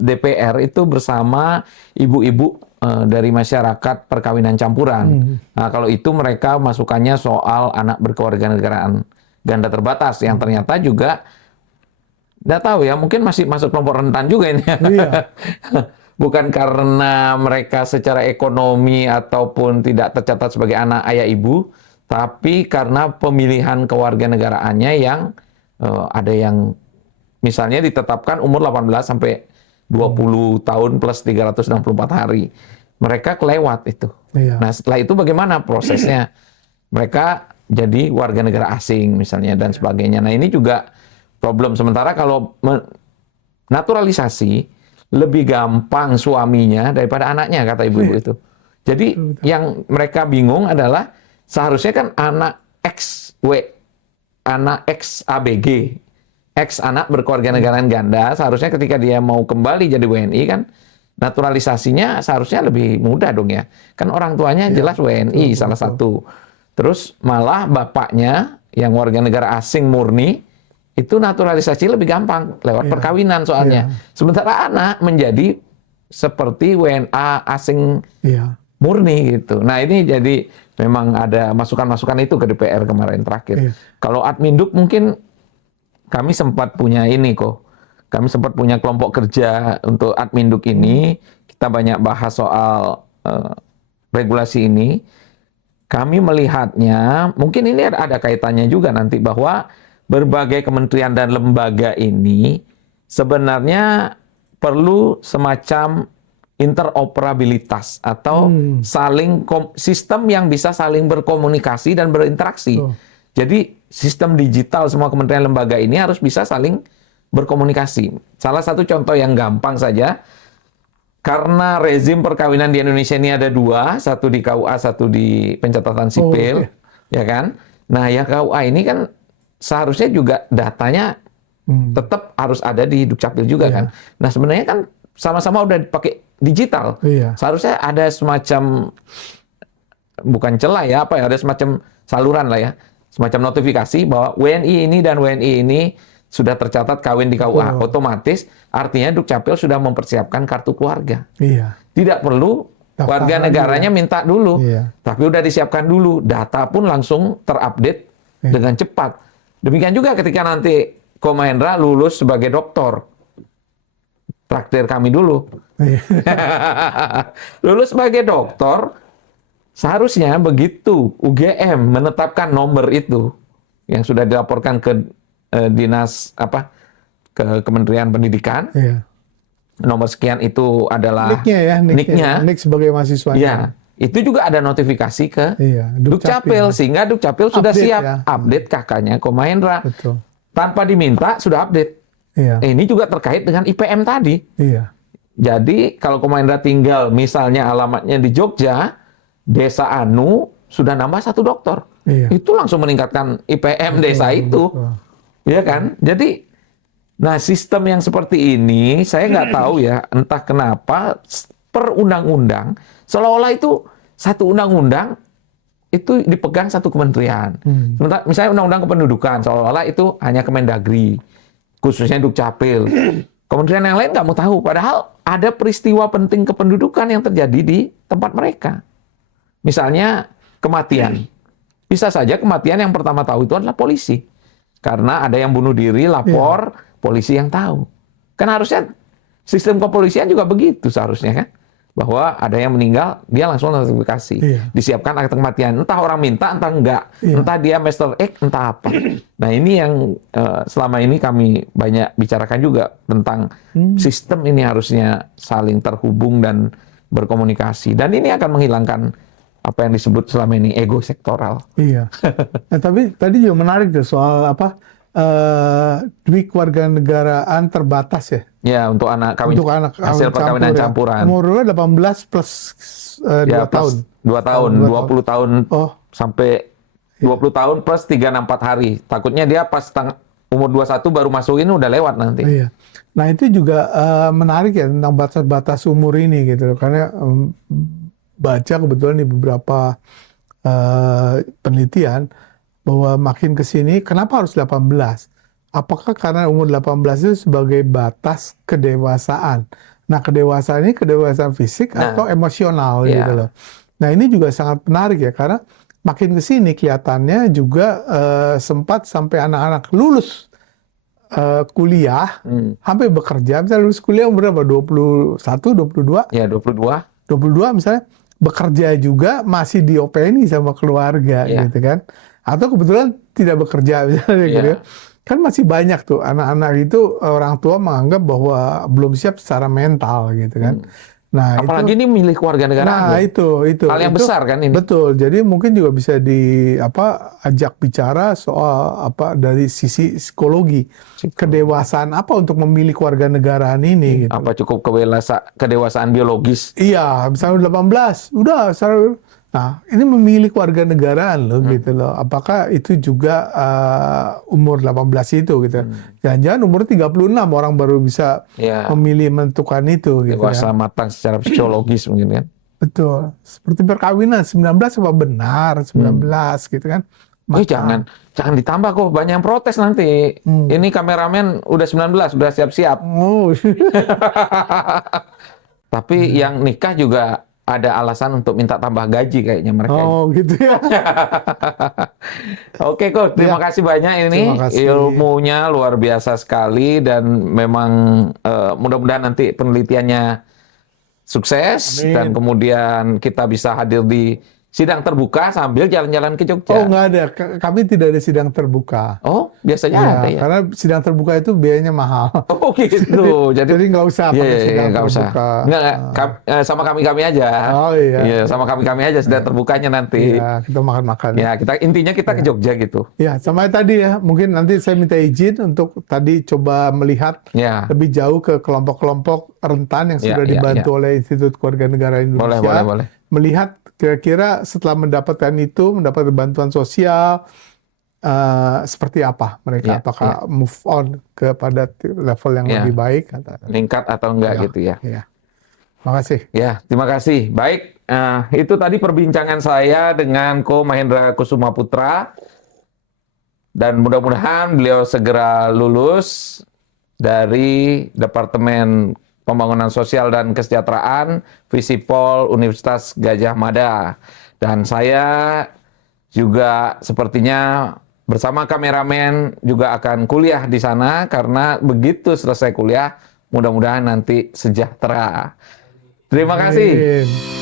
DPR itu bersama ibu-ibu dari masyarakat perkawinan campuran. Nah, kalau itu mereka masukannya soal anak berkewarganegaraan ganda terbatas yang ternyata juga nggak tahu ya, mungkin masih masuk kelompok rentan juga ini. Iya. Bukan karena mereka secara ekonomi ataupun tidak tercatat sebagai anak ayah ibu, tapi karena pemilihan kewarganegaraannya yang ada yang misalnya ditetapkan umur 18 sampai 20 tahun plus 364 hari. Mereka kelewat itu. Iya. Nah, setelah itu bagaimana prosesnya? Mereka jadi warga negara asing misalnya dan sebagainya. Nah, ini juga problem. Sementara kalau naturalisasi lebih gampang suaminya daripada anaknya, kata ibu-ibu itu. Jadi yang mereka bingung adalah seharusnya kan anak anak XABG, anak berkewarganegaraan ganda, seharusnya ketika dia mau kembali jadi WNI kan naturalisasinya seharusnya lebih mudah dong ya. Kan orang tuanya jelas WNI salah satu. Terus malah bapaknya yang warga negara asing murni itu naturalisasi lebih gampang lewat perkawinan soalnya. Sementara anak menjadi seperti WNA asing murni gitu. Nah, ini jadi memang ada masukan-masukan itu ke DPR kemarin terakhir. Kalau Adminduk mungkin kami sempat punya ini kok. Kami sempat punya kelompok kerja untuk Adminduk ini. Kita banyak bahas soal regulasi ini. Kami melihatnya, mungkin ini ada kaitannya juga nanti bahwa berbagai kementerian dan lembaga ini sebenarnya perlu semacam interoperabilitas atau sistem yang bisa saling berkomunikasi dan berinteraksi. Jadi sistem digital semua kementerian lembaga ini harus bisa saling berkomunikasi. Salah satu contoh yang gampang saja, karena rezim perkawinan di Indonesia ini ada dua, satu di KUA, satu di pencatatan sipil, ya kan? Nah, yang KUA ini kan seharusnya juga datanya tetap harus ada di Dukcapil juga kan. Nah, sebenarnya kan sama-sama udah dipakai digital. Seharusnya ada semacam bukan celah ya, apa ya, ada semacam saluran lah ya, semacam notifikasi bahwa WNI ini dan WNI ini sudah tercatat kawin di KUA. Otomatis artinya Dukcapil sudah mempersiapkan kartu keluarga. Tidak perlu warga negaranya minta dulu, tapi udah disiapkan dulu. Data pun langsung terupdate dengan cepat. Demikian juga ketika nanti Komahendra lulus sebagai doktor. Traktir kami dulu. Lulus sebagai doktor, seharusnya begitu UGM menetapkan nomor itu yang sudah dilaporkan ke dinas ke Kementerian Pendidikan. Nomor sekian itu adalah nicknya sebagai mahasiswa. Ya, itu juga ada notifikasi ke Dukcapil sehingga Dukcapil sudah siap update kakaknya Komahendra. Tanpa diminta sudah update. Ini juga terkait dengan IPM tadi. Jadi kalau Komahendra tinggal misalnya alamatnya di Jogja, Desa Anu sudah nambah 1 dokter. Itu langsung meningkatkan IPM desa itu. Ya kan? Jadi, nah sistem yang seperti ini saya nggak tahu ya, entah kenapa per undang-undang seolah-olah itu satu undang-undang itu dipegang satu kementerian. Sementara misalnya undang-undang kependudukan seolah-olah itu hanya Kemendagri, khususnya Dukcapil. Kementerian yang lain nggak mau tahu. Padahal ada peristiwa penting kependudukan yang terjadi di tempat mereka. Misalnya kematian. Bisa saja kematian yang pertama tahu itu adalah polisi. Karena ada yang bunuh diri, lapor, polisi yang tahu. Kan harusnya sistem kepolisian juga begitu seharusnya kan. Bahwa ada yang meninggal, dia langsung notifikasi. Disiapkan akte kematian. Entah orang minta, entah enggak. Entah dia Master X, entah apa. Nah, ini yang selama ini kami banyak bicarakan juga tentang sistem ini harusnya saling terhubung dan berkomunikasi. Dan ini akan menghilangkan apa yang disebut selama ini ego sektoral. Nah, tapi tadi juga menarik tuh soal dwi kewarganegaraan terbatas ya. Ya, untuk anak kawin, Untuk anak hasil kawin perkawinan campur ya. campuran. Umurnya 18 plus 2 Ya, tahun. plus 2 tahun, 20 tahun Oh, sampai 20 tahun plus 3 6 4 hari. Takutnya dia pas umur 21 baru masukin udah lewat nanti. iya. Nah, itu juga menarik ya tentang batas-batas umur ini gitu loh. Karena baca kebetulan di beberapa penelitian bahwa makin ke sini kenapa harus 18? Apakah karena umur 18 itu sebagai batas kedewasaan? Nah, kedewasaan ini kedewasaan fisik atau emosional iya. gitu loh. Nah, ini juga sangat menarik ya karena makin ke sini kelihatannya juga sempat sampai anak-anak lulus kuliah, sampai bekerja, misalnya lulus kuliah umur berapa? 21, 22? Ya, 22. 22 misalnya, bekerja juga masih diopeni sama keluarga Iya. gitu kan. Atau kebetulan tidak bekerja misalnya gitu Iya. ya. Kan masih banyak tuh anak-anak itu orang tua menganggap bahwa belum siap secara mental gitu kan. Nah, Apalagi itu ini milik warga negara. Nah, itu Hal yang besar kan ini. Betul. Jadi mungkin juga bisa ajak bicara soal dari sisi psikologi, kedewasaan apa untuk memilih kewarganegaraan ini gitu. Apa cukup kedewasaan biologis? Iya, misalnya 18, udah. Nah, ini memilih kewarganegaraan loh gitu loh. Apakah itu juga umur 18 itu gitu. Jangan-jangan umur 36 orang baru bisa Ya, memilih menentukan itu gitu dewasa kan. matang secara psikologis mungkin kan. Betul. Seperti perkawinan 19 apa benar 19 gitu kan. Jangan ditambah kok, banyak yang protes nanti. Ini kameramen udah 19, udah siap-siap. Oh. Tapi yang nikah juga ada alasan untuk minta tambah gaji kayaknya mereka. Oh, gitu ya. Oke kok, terima kasih banyak ini. Terima kasih. Ilmunya luar biasa sekali dan memang mudah-mudahan nanti penelitiannya sukses. Amin. Dan kemudian kita bisa hadir di sidang terbuka sambil jalan-jalan ke Jogja. Oh, nggak ada. Kami tidak ada sidang terbuka. Oh, biasanya Ya, ada ya? karena sidang terbuka itu biayanya mahal. Oh gitu. Jadi nggak usah Iya, pakai iya, sidang nggak usah. terbuka. Nggak, sama kami aja. Oh, iya. Iya, sama kami aja sidang terbukanya nanti. Ya, kita makan-makan. Ya, intinya kita ke Jogja gitu. Ya, sama tadi ya. Mungkin nanti saya minta izin untuk tadi coba melihat Ya. lebih jauh ke kelompok-kelompok rentan yang Ya, sudah ya, dibantu oleh Institut Kewarganegaraan Indonesia. Boleh. Melihat kira-kira setelah mendapatkan itu, mendapat bantuan sosial, seperti apa mereka? Ya, Apakah move on kepada level yang Ya. lebih baik? Meningkat atau enggak Ya, gitu ya. Ya. Makasih. Ya, terima kasih. Baik, itu tadi perbincangan saya dengan Ko Mahendra Kusuma Putra. Dan mudah-mudahan beliau segera lulus dari Departemen Pembangunan Sosial dan Kesejahteraan Visipol Universitas Gadjah Mada. Dan saya juga sepertinya bersama kameramen juga akan kuliah di sana karena begitu selesai kuliah mudah-mudahan nanti sejahtera. Terima kasih. Amin.